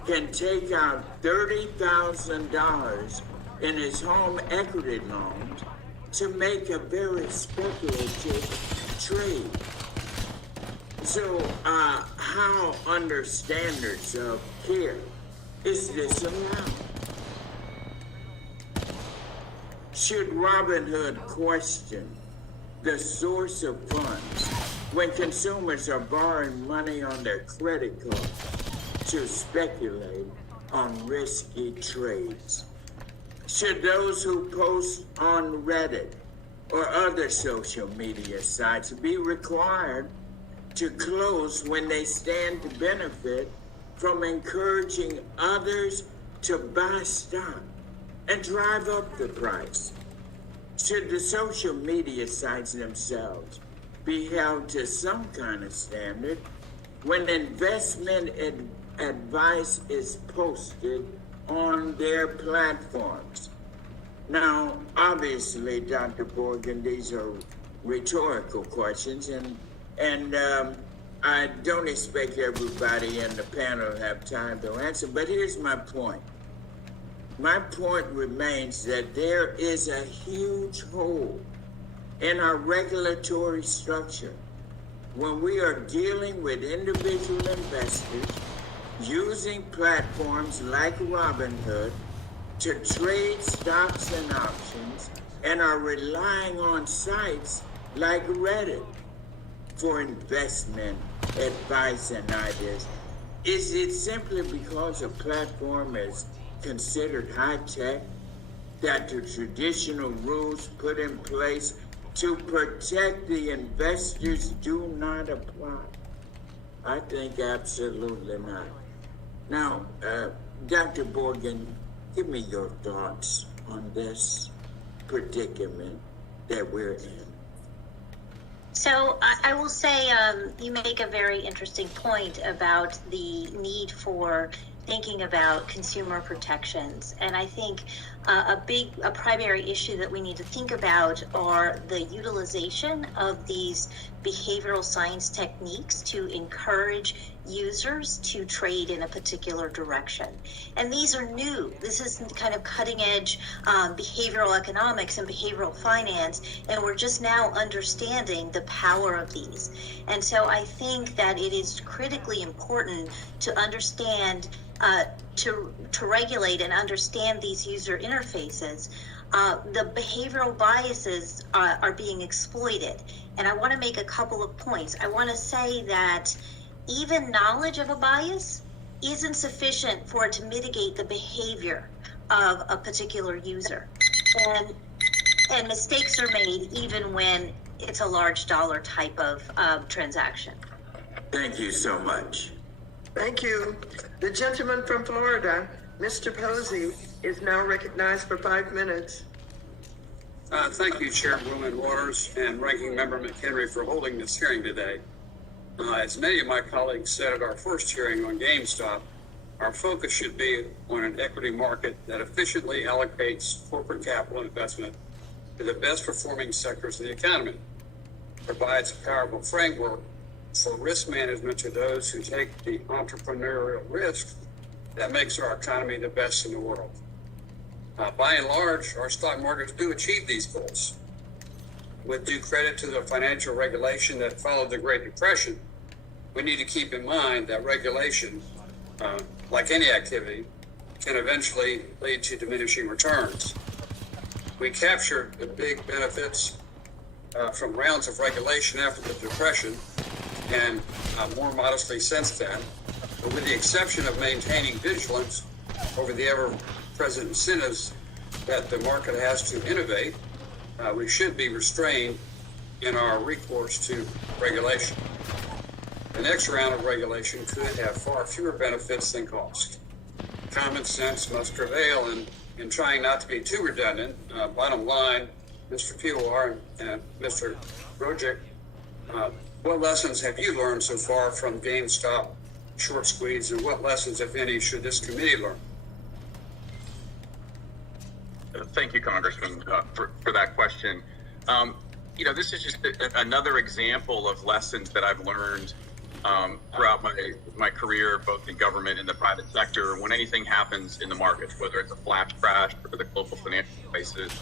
can take out $30,000 in his home equity loans to make a very speculative trade? So, how under standards of care is this allowed? Should Robinhood question the source of funds when consumers are borrowing money on their credit card to speculate on risky trades? Should those who post on Reddit or other social media sites be required to close when they stand to benefit from encouraging others to buy stock and drive up the price? Should the social media sites themselves be held to some kind of standard when investment advice is posted on their platforms? Now, obviously, Dr. Borgen, these are rhetorical questions, and I don't expect everybody in the panel to have time to answer, but here's my point. My point remains that there is a huge hole in our regulatory structure when we are dealing with individual investors using platforms like Robinhood to trade stocks and options, and are relying on sites like Reddit for investment advice and ideas. Is it simply because a platform is considered high-tech that the traditional rules put in place to protect the investors do not apply? I think absolutely not. Now, Dr. Borgen, give me your thoughts on this predicament that we're in. So I will say you make a very interesting point about the need for thinking about consumer protections. And I think a primary issue that we need to think about are the utilization of these behavioral science techniques to encourage users to trade in a particular direction. And these are new. This is kind of cutting edge behavioral economics and behavioral finance, and we're just now understanding the power of these. And so I think that it is critically important to understand, to regulate and understand these user interfaces. The behavioral biases are being exploited. And I want to make a couple of points. I want to say that even knowledge of a bias isn't sufficient for it to mitigate the behavior of a particular user. And mistakes are made even when it's a large dollar type of transaction. Thank you so much. Thank you. The gentleman from Florida, Mr. Posey, is now recognized for 5 minutes. Thank you, Chairwoman Waters and Ranking Member McHenry, for holding this hearing today. As many of my colleagues said at our first hearing on GameStop, our focus should be on an equity market that efficiently allocates corporate capital investment to the best performing sectors of the economy, provides a powerful framework for risk management to those who take the entrepreneurial risk that makes our economy the best in the world. By and large, our stock markets do achieve these goals. With due credit to the financial regulation that followed the Great Depression, we need to keep in mind that regulation, like any activity, can eventually lead to diminishing returns. We captured the big benefits from rounds of regulation after the Depression, and more modestly since then, but with the exception of maintaining vigilance over the ever-present incentives that the market has to innovate, we should be restrained in our recourse to regulation. The next round of regulation could have far fewer benefits than cost. Common sense must prevail in trying not to be too redundant. Bottom line, Mr. Pilar and Mr. Grodzic, what lessons have you learned so far from GameStop short squeeze, and what lessons, if any, should this committee learn? Thank you, Congressman, for that question. This is just another example of lessons that I've learned throughout my career, both in government and the private sector. When anything happens in the markets, whether it's a flash crash or the global financial crisis,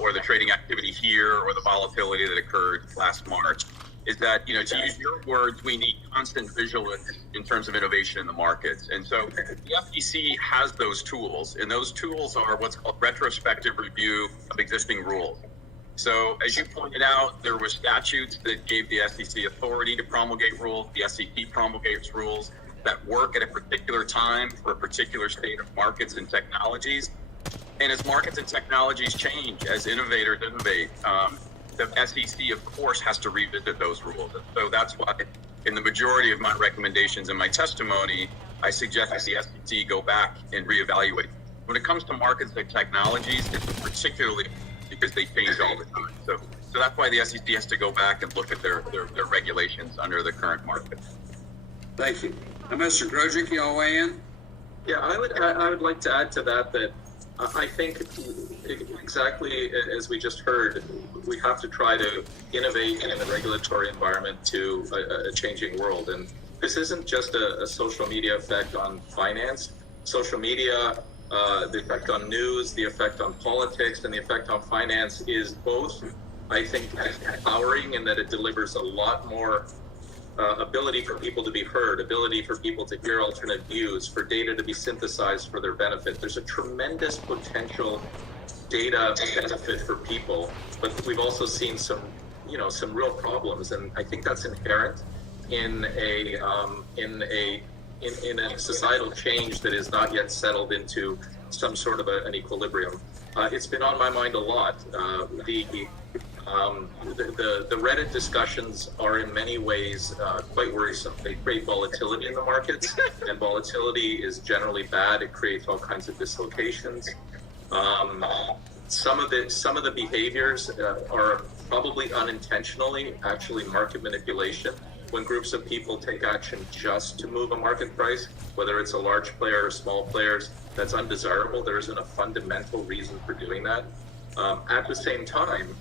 or the trading activity here, or the volatility that occurred last March, is that, to use your words, we need constant vigilance in terms of innovation in the markets. And so the FTC has those tools, and those tools are what's called retrospective review of existing rules. So as you pointed out, there were statutes that gave the SEC authority to promulgate rules. The SEC promulgates rules that work at a particular time for a particular state of markets and technologies. And as markets and technologies change, as innovators innovate, the SEC, of course, has to revisit those rules. So that's why in the majority of my recommendations in my testimony, I suggest that the SEC go back and reevaluate. When it comes to markets and technologies, it's particularly because they change all the time. So that's why the SEC has to go back and look at their regulations under the current market. Thank you. Now, Mr. Grodzic, y'all weigh in? Yeah, I would like to add to that I think exactly as we just heard, we have to try to innovate in the regulatory environment to a changing world. And this isn't just a social media effect on finance. Social media, the effect on news, the effect on politics, and the effect on finance is both, I think, empowering in that it delivers a lot more ability for people to be heard, ability for people to hear alternate views, for data to be synthesized for their benefit. There's a tremendous potential data benefit for people, but we've also seen some real problems, and I think that's inherent in a societal change that is not yet settled into some sort of an equilibrium. It's been on my mind a lot. The Reddit discussions are in many ways quite worrisome. They create volatility in the markets, and volatility is generally bad. It creates all kinds of dislocations. Some of the behaviors are probably unintentionally actually market manipulation. When groups of people take action just to move a market price, whether it's a large player or small players, that's undesirable. There isn't a fundamental reason for doing that. At the same time,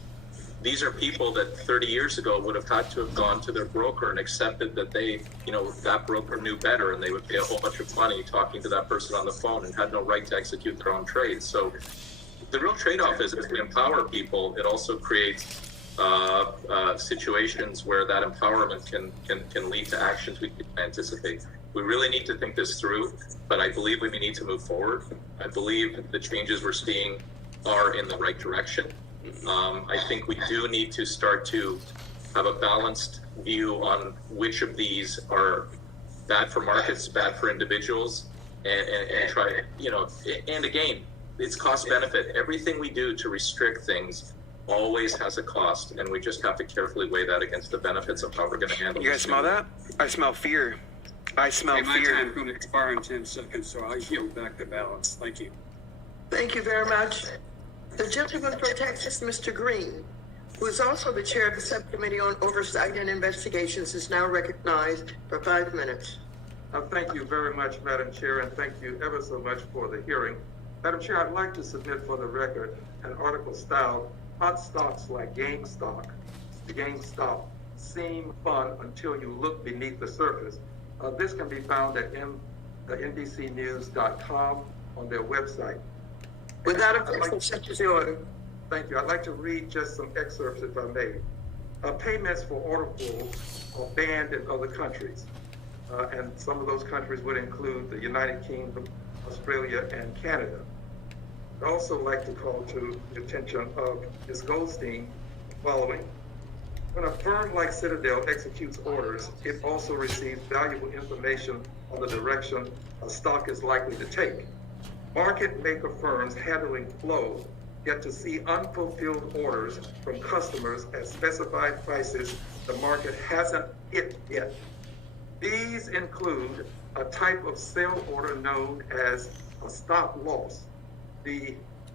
these are people that 30 years ago would have had to have gone to their broker and accepted that that broker knew better, and they would pay a whole bunch of money talking to that person on the phone and had no right to execute their own trades. So the real trade-off is if we empower people, it also creates situations where that empowerment can lead to actions we can anticipate. We really need to think this through, but I believe we need to move forward. I believe the changes we're seeing are in the right direction. I think we do need to start to have a balanced view on which of these are bad for markets, bad for individuals, and try, and again, it's cost benefit. Everything we do to restrict things always has a cost, and we just have to carefully weigh that against the benefits of how we're going to handle it. You guys smell that? I smell fear. I smell fear. My time's going to expire in 10 seconds, so I'll yield back to balance. Thank you. Thank you very much. The gentleman from Texas, Mr. Green, who is also the chair of the Subcommittee on Oversight and Investigations, is now recognized for 5 minutes. Thank you very much, Madam Chair, and thank you ever so much for the hearing. Madam Chair, I'd like to submit for the record an article styled "Hot Stocks Like GameStop Seem Fun Until You Look Beneath the Surface." This can be found at NBCnews.com on their website. Without objection, such is the order. Thank you. I'd like to read just some excerpts, if I may. Payments for order flow are banned in other countries, and some of those countries would include the United Kingdom, Australia, and Canada. I'd also like to call to the attention of Ms. Goldstein the following. When a firm like Citadel executes orders, it also receives valuable information on the direction a stock is likely to take. Market maker firms handling flow get to see unfulfilled orders from customers at specified prices the market hasn't hit yet. These include a type of sell order known as a stop loss,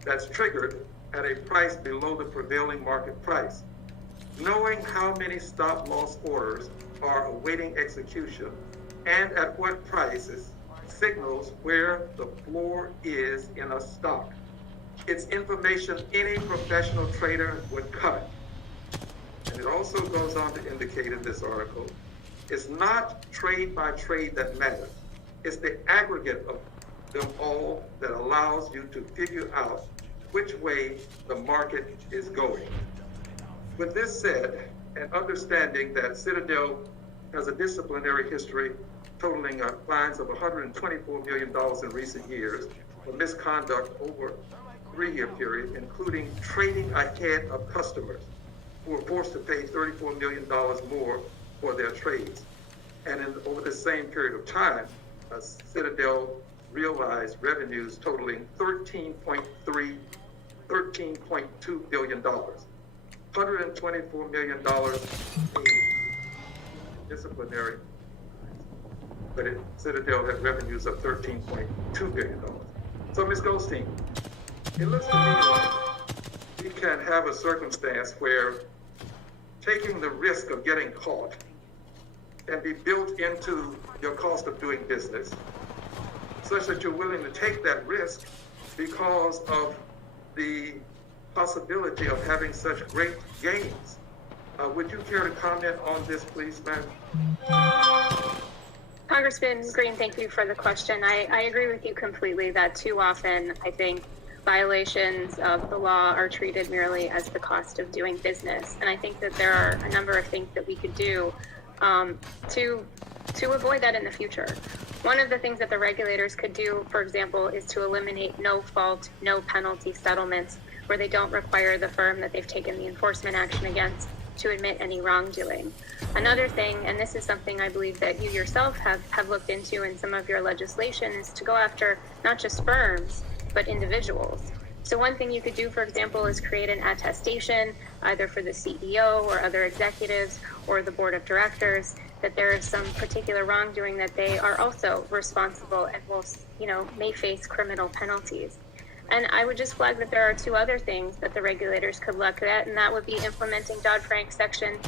that's triggered at a price below the prevailing market price. Knowing how many stop loss orders are awaiting execution and at what prices signals where the floor is in a stock. It's information any professional trader would cut. And it also goes on to indicate in this article, it's not trade by trade that matters. It's the aggregate of them all that allows you to figure out which way the market is going. With this said, and understanding that Citadel has a disciplinary history totaling fines of $124 million in recent years for misconduct over a 3-year period, including trading ahead of customers who were forced to pay $34 million more for their trades. And over the same period of time, Citadel realized revenues totaling $13.2 billion. $124 million in disciplinary, but Citadel had revenues of $13.2 billion. So, Ms. Goldstein, it looks to me like we can have a circumstance where taking the risk of getting caught can be built into your cost of doing business, such that you're willing to take that risk because of the possibility of having such great gains. Would you care to comment on this, please, ma'am? Congressman Green, thank you for the question. I agree with you completely that too often I think violations of the law are treated merely as the cost of doing business. And I think that there are a number of things that we could do to avoid that in the future. One of the things that the regulators could do, for example, is to eliminate no fault, no penalty settlements where they don't require the firm that they've taken the enforcement action against to admit any wrongdoing. Another thing, and this is something I believe that you yourself have looked into in some of your legislation, is to go after not just firms, but individuals. So one thing you could do, for example, is create an attestation either for the CEO or other executives or the board of directors that there is some particular wrongdoing that they are also responsible and will, may face criminal penalties. And I would just flag that there are two other things that the regulators could look at, and that would be implementing Dodd-Frank Section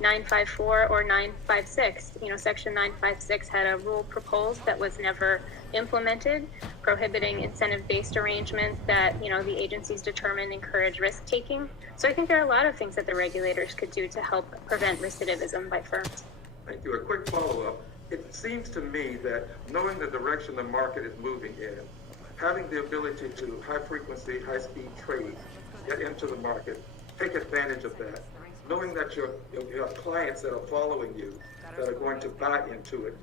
954 or 956. Section 956 had a rule proposed that was never implemented, prohibiting incentive-based arrangements that, the agencies determined encourage risk-taking. So I think there are a lot of things that the regulators could do to help prevent recidivism by firms. Thank you. A quick follow-up. It seems to me that knowing the direction the market is moving in, having the ability to high-frequency, high-speed trade, get into the market, take advantage of that, knowing that you have clients that are following you, that are going to buy into it,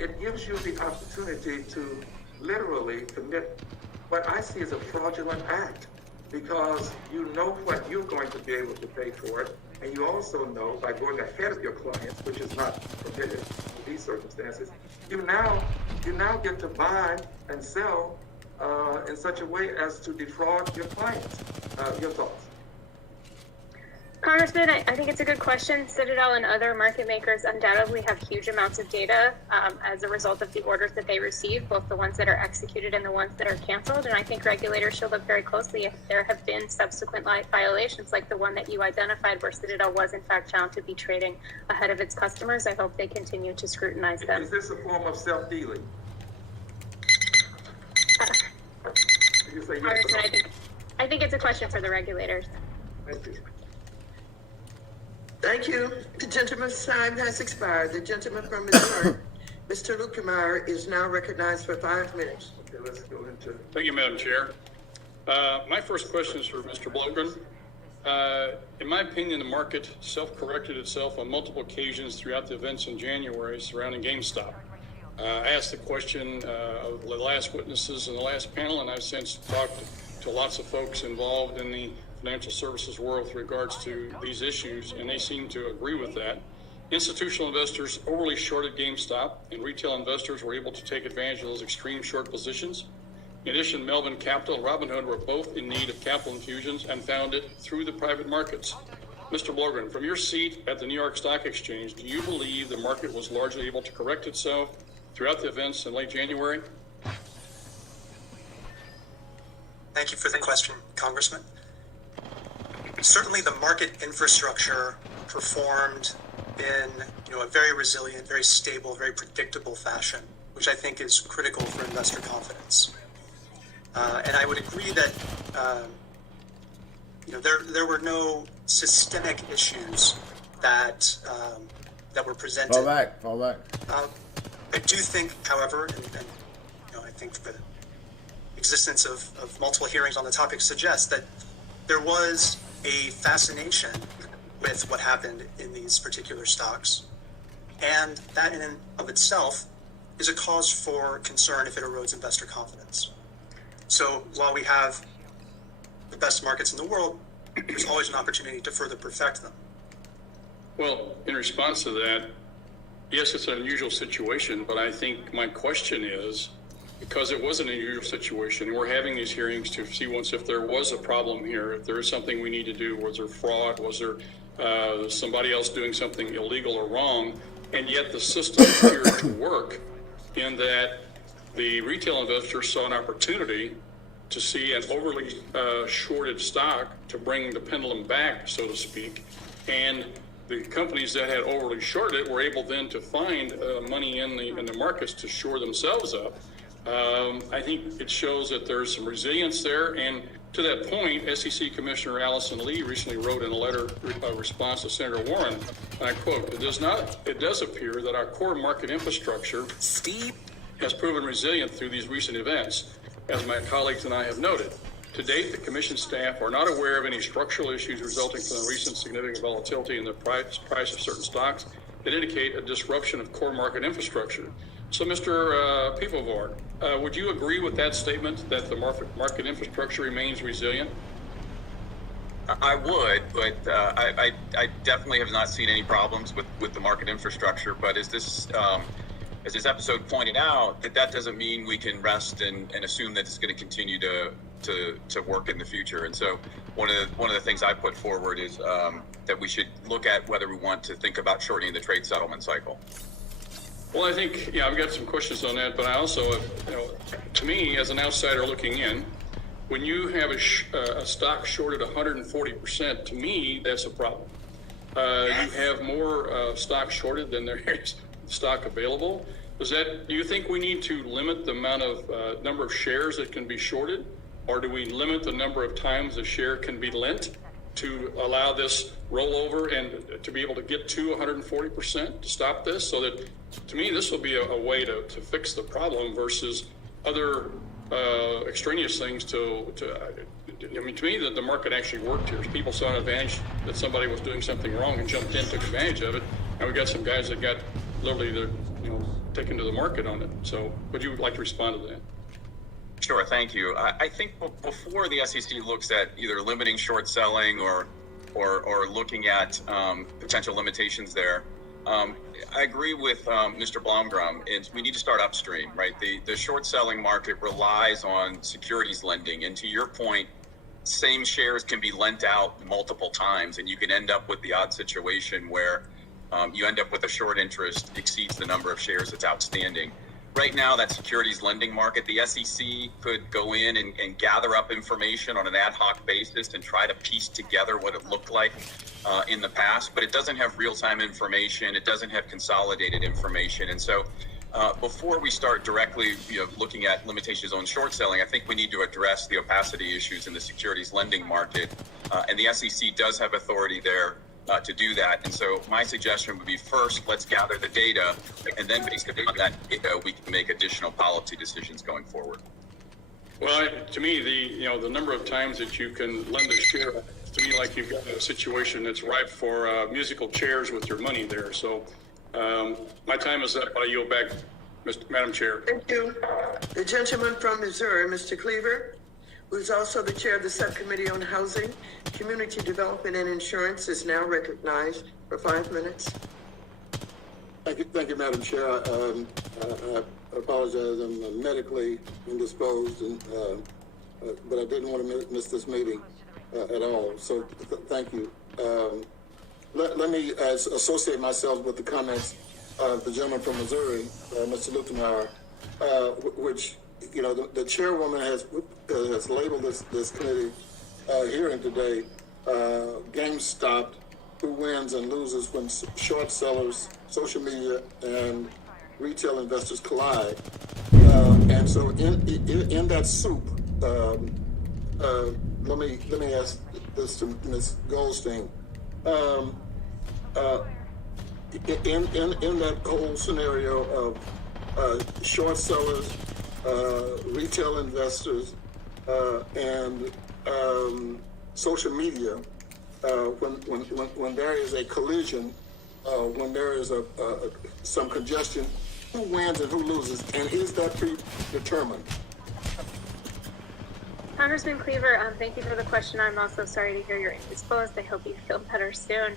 it gives you the opportunity to literally commit what I see as a fraudulent act, because you know what you're going to be able to pay for it, and you also know by going ahead of your clients, which is not permitted in these circumstances, you now get to buy and sell in such a way as to defraud your clients. Your thoughts? Congressman, I think it's a good question. Citadel and other market makers undoubtedly have huge amounts of data as a result of the orders that they receive, both the ones that are executed and the ones that are canceled. And I think regulators should look very closely if there have been subsequent violations like the one that you identified where Citadel was in fact found to be trading ahead of its customers. I hope they continue to scrutinize them. Is this a form of self-dealing? You say yes. Congressman, I think it's a question for the regulators. Thank you. Thank you. The gentleman's time has expired. The gentleman from Missouri, Mr. Lukemeyer, is now recognized for 5 minutes. Okay, let's go into. Thank you, Madam Chair. My first question is for Mr. Blokgren. In my opinion, the market self-corrected itself on multiple occasions throughout the events in January surrounding GameStop. I asked the question of the last witnesses in the last panel, and I've since talked to lots of folks involved in the financial services world with regards to these issues, and they seem to agree with that. Institutional investors overly shorted GameStop, and retail investors were able to take advantage of those extreme short positions. In addition, Melvin Capital and Robinhood were both in need of capital infusions and found it through the private markets. Mr. Blokgren, from your seat at the New York Stock Exchange, do you believe the market was largely able to correct itself throughout the events in late January? Thank you for the question, Congressman. Certainly the market infrastructure performed in a very resilient, very stable, very predictable fashion, which I think is critical for investor confidence. And I would agree that there were no systemic issues that were presented. Fall back. I do think, however, and I think the existence of multiple hearings on the topic suggests that there was a fascination with what happened in these particular stocks, and that in and of itself is a cause for concern if it erodes investor confidence. So while we have the best markets in the world, there's always an opportunity to further perfect them. Well, in response to that, yes, it's an unusual situation, but I think my question is, because it was an unusual situation, and we're having these hearings to see once if there was a problem here, if there is something we need to do, was there fraud, was there somebody else doing something illegal or wrong, and yet the system appeared to work in that the retail investors saw an opportunity to see an overly shorted stock to bring the pendulum back, so to speak, and the companies that had overly shorted it were able then to find money in the markets to shore themselves up. I think it shows that there's some resilience there, and to that point, SEC Commissioner Allison Lee recently wrote in a letter response to Senator Warren, and I quote, it does appear that our core market infrastructure has proven resilient through these recent events, as my colleagues and I have noted. To date, the Commission staff are not aware of any structural issues resulting from the recent significant volatility in the price of certain stocks that indicate a disruption of core market infrastructure. So, Mr. Pivovar, would you agree with that statement that the market infrastructure remains resilient? I would, but I definitely have not seen any problems with the market infrastructure. But as this episode pointed out, that doesn't mean we can rest and assume that it's going to continue to work in the future. And so one of the things I put forward is that we should look at whether we want to think about shortening the trade settlement cycle. Well, I think, I've got some questions on that, but I also, to me, as an outsider looking in, when you have a stock shorted 140%, to me, that's a problem. You have more stock shorted than there is stock available. Do you think we need to limit the amount of number of shares that can be shorted, or do we limit the number of times a share can be lent to allow this rollover and to be able to get to 140% to stop this? So that, to me, this will be a way to fix the problem versus other extraneous things to me, the market actually worked here. People saw an advantage that somebody was doing something wrong and jumped in, took advantage of it, and we got some guys that got literally taken to the market on it. So would you like to respond to that? Sure, thank you. I think before the SEC looks at either limiting short selling or looking at potential limitations there, I agree with Mr. Blomgren. We need to start upstream, right? The short selling market relies on securities lending, and to your point, same shares can be lent out multiple times, and you can end up with the odd situation where you end up with a short interest exceeds the number of shares that's outstanding. Right now, that securities lending market, the SEC could go in and gather up information on an ad hoc basis and try to piece together what it looked like in the past, but it doesn't have real-time information. It doesn't have consolidated information. And so before we start directly looking at limitations on short selling, I think we need to address the opacity issues in the securities lending market. And the SEC does have authority there to do that. And so my suggestion would be, first, let's gather the data, and then based on that data, we can make additional policy decisions going forward. Well, to me, the number of times that you can lend a share, to me, like you've got a situation that's ripe for musical chairs with your money there. So my time is up. I yield back, Madam Chair. Thank you. The gentleman from Missouri, Mr. Cleaver, who's also the chair of the Subcommittee on Housing, Community Development and Insurance, is now recognized for 5 minutes. Thank you, Madam Chair. I apologize. I'm medically indisposed, but I didn't want to miss this meeting at all. So thank you. Let me associate myself with the comments of the gentleman from Missouri, Mr. Luetkemeyer, which the chairwoman has labeled this committee hearing today, GameStop, who wins and loses when short sellers, social media, and retail investors collide. And so in that soup, let me ask this to Ms. Goldstein. In that whole scenario of short sellers, retail investors, and social media, when there is a collision, when there is some congestion, who wins and who loses, and is that predetermined? Congressman Cleaver, thank you for the question. I'm also sorry to hear you're indisposed. I hope you feel better soon.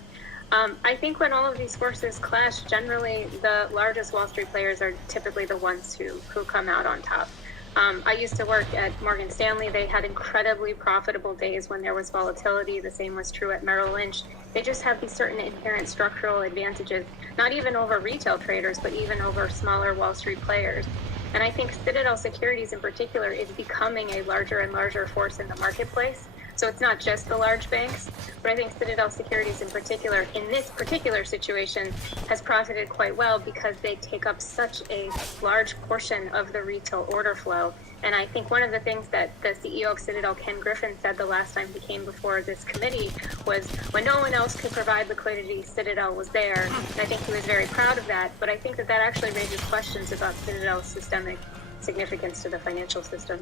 I think when all of these forces clash, generally the largest Wall Street players are typically the ones who come out on top. I used to work at Morgan Stanley. They had incredibly profitable days when there was volatility. The same was true at Merrill Lynch. They just have these certain inherent structural advantages, not even over retail traders, but even over smaller Wall Street players. And I think Citadel Securities in particular is becoming a larger and larger force in the marketplace. So it's not just the large banks, but I think Citadel Securities in particular, in this particular situation, has profited quite well because they take up such a large portion of the retail order flow. And I think one of the things that the CEO of Citadel, Ken Griffin, said the last time he came before this committee was when no one else could provide liquidity, Citadel was there. And I think he was very proud of that. But I think that actually raises questions about Citadel's systemic significance to the financial system.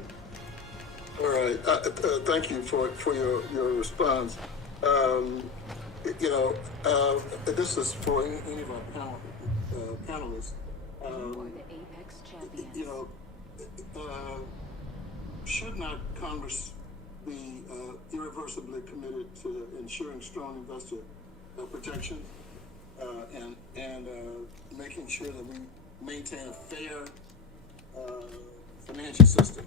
All right. Thank you for your response. This is for any of our panelists. Should not Congress be irreversibly committed to ensuring strong investor protections and making sure that we maintain a fair financial system?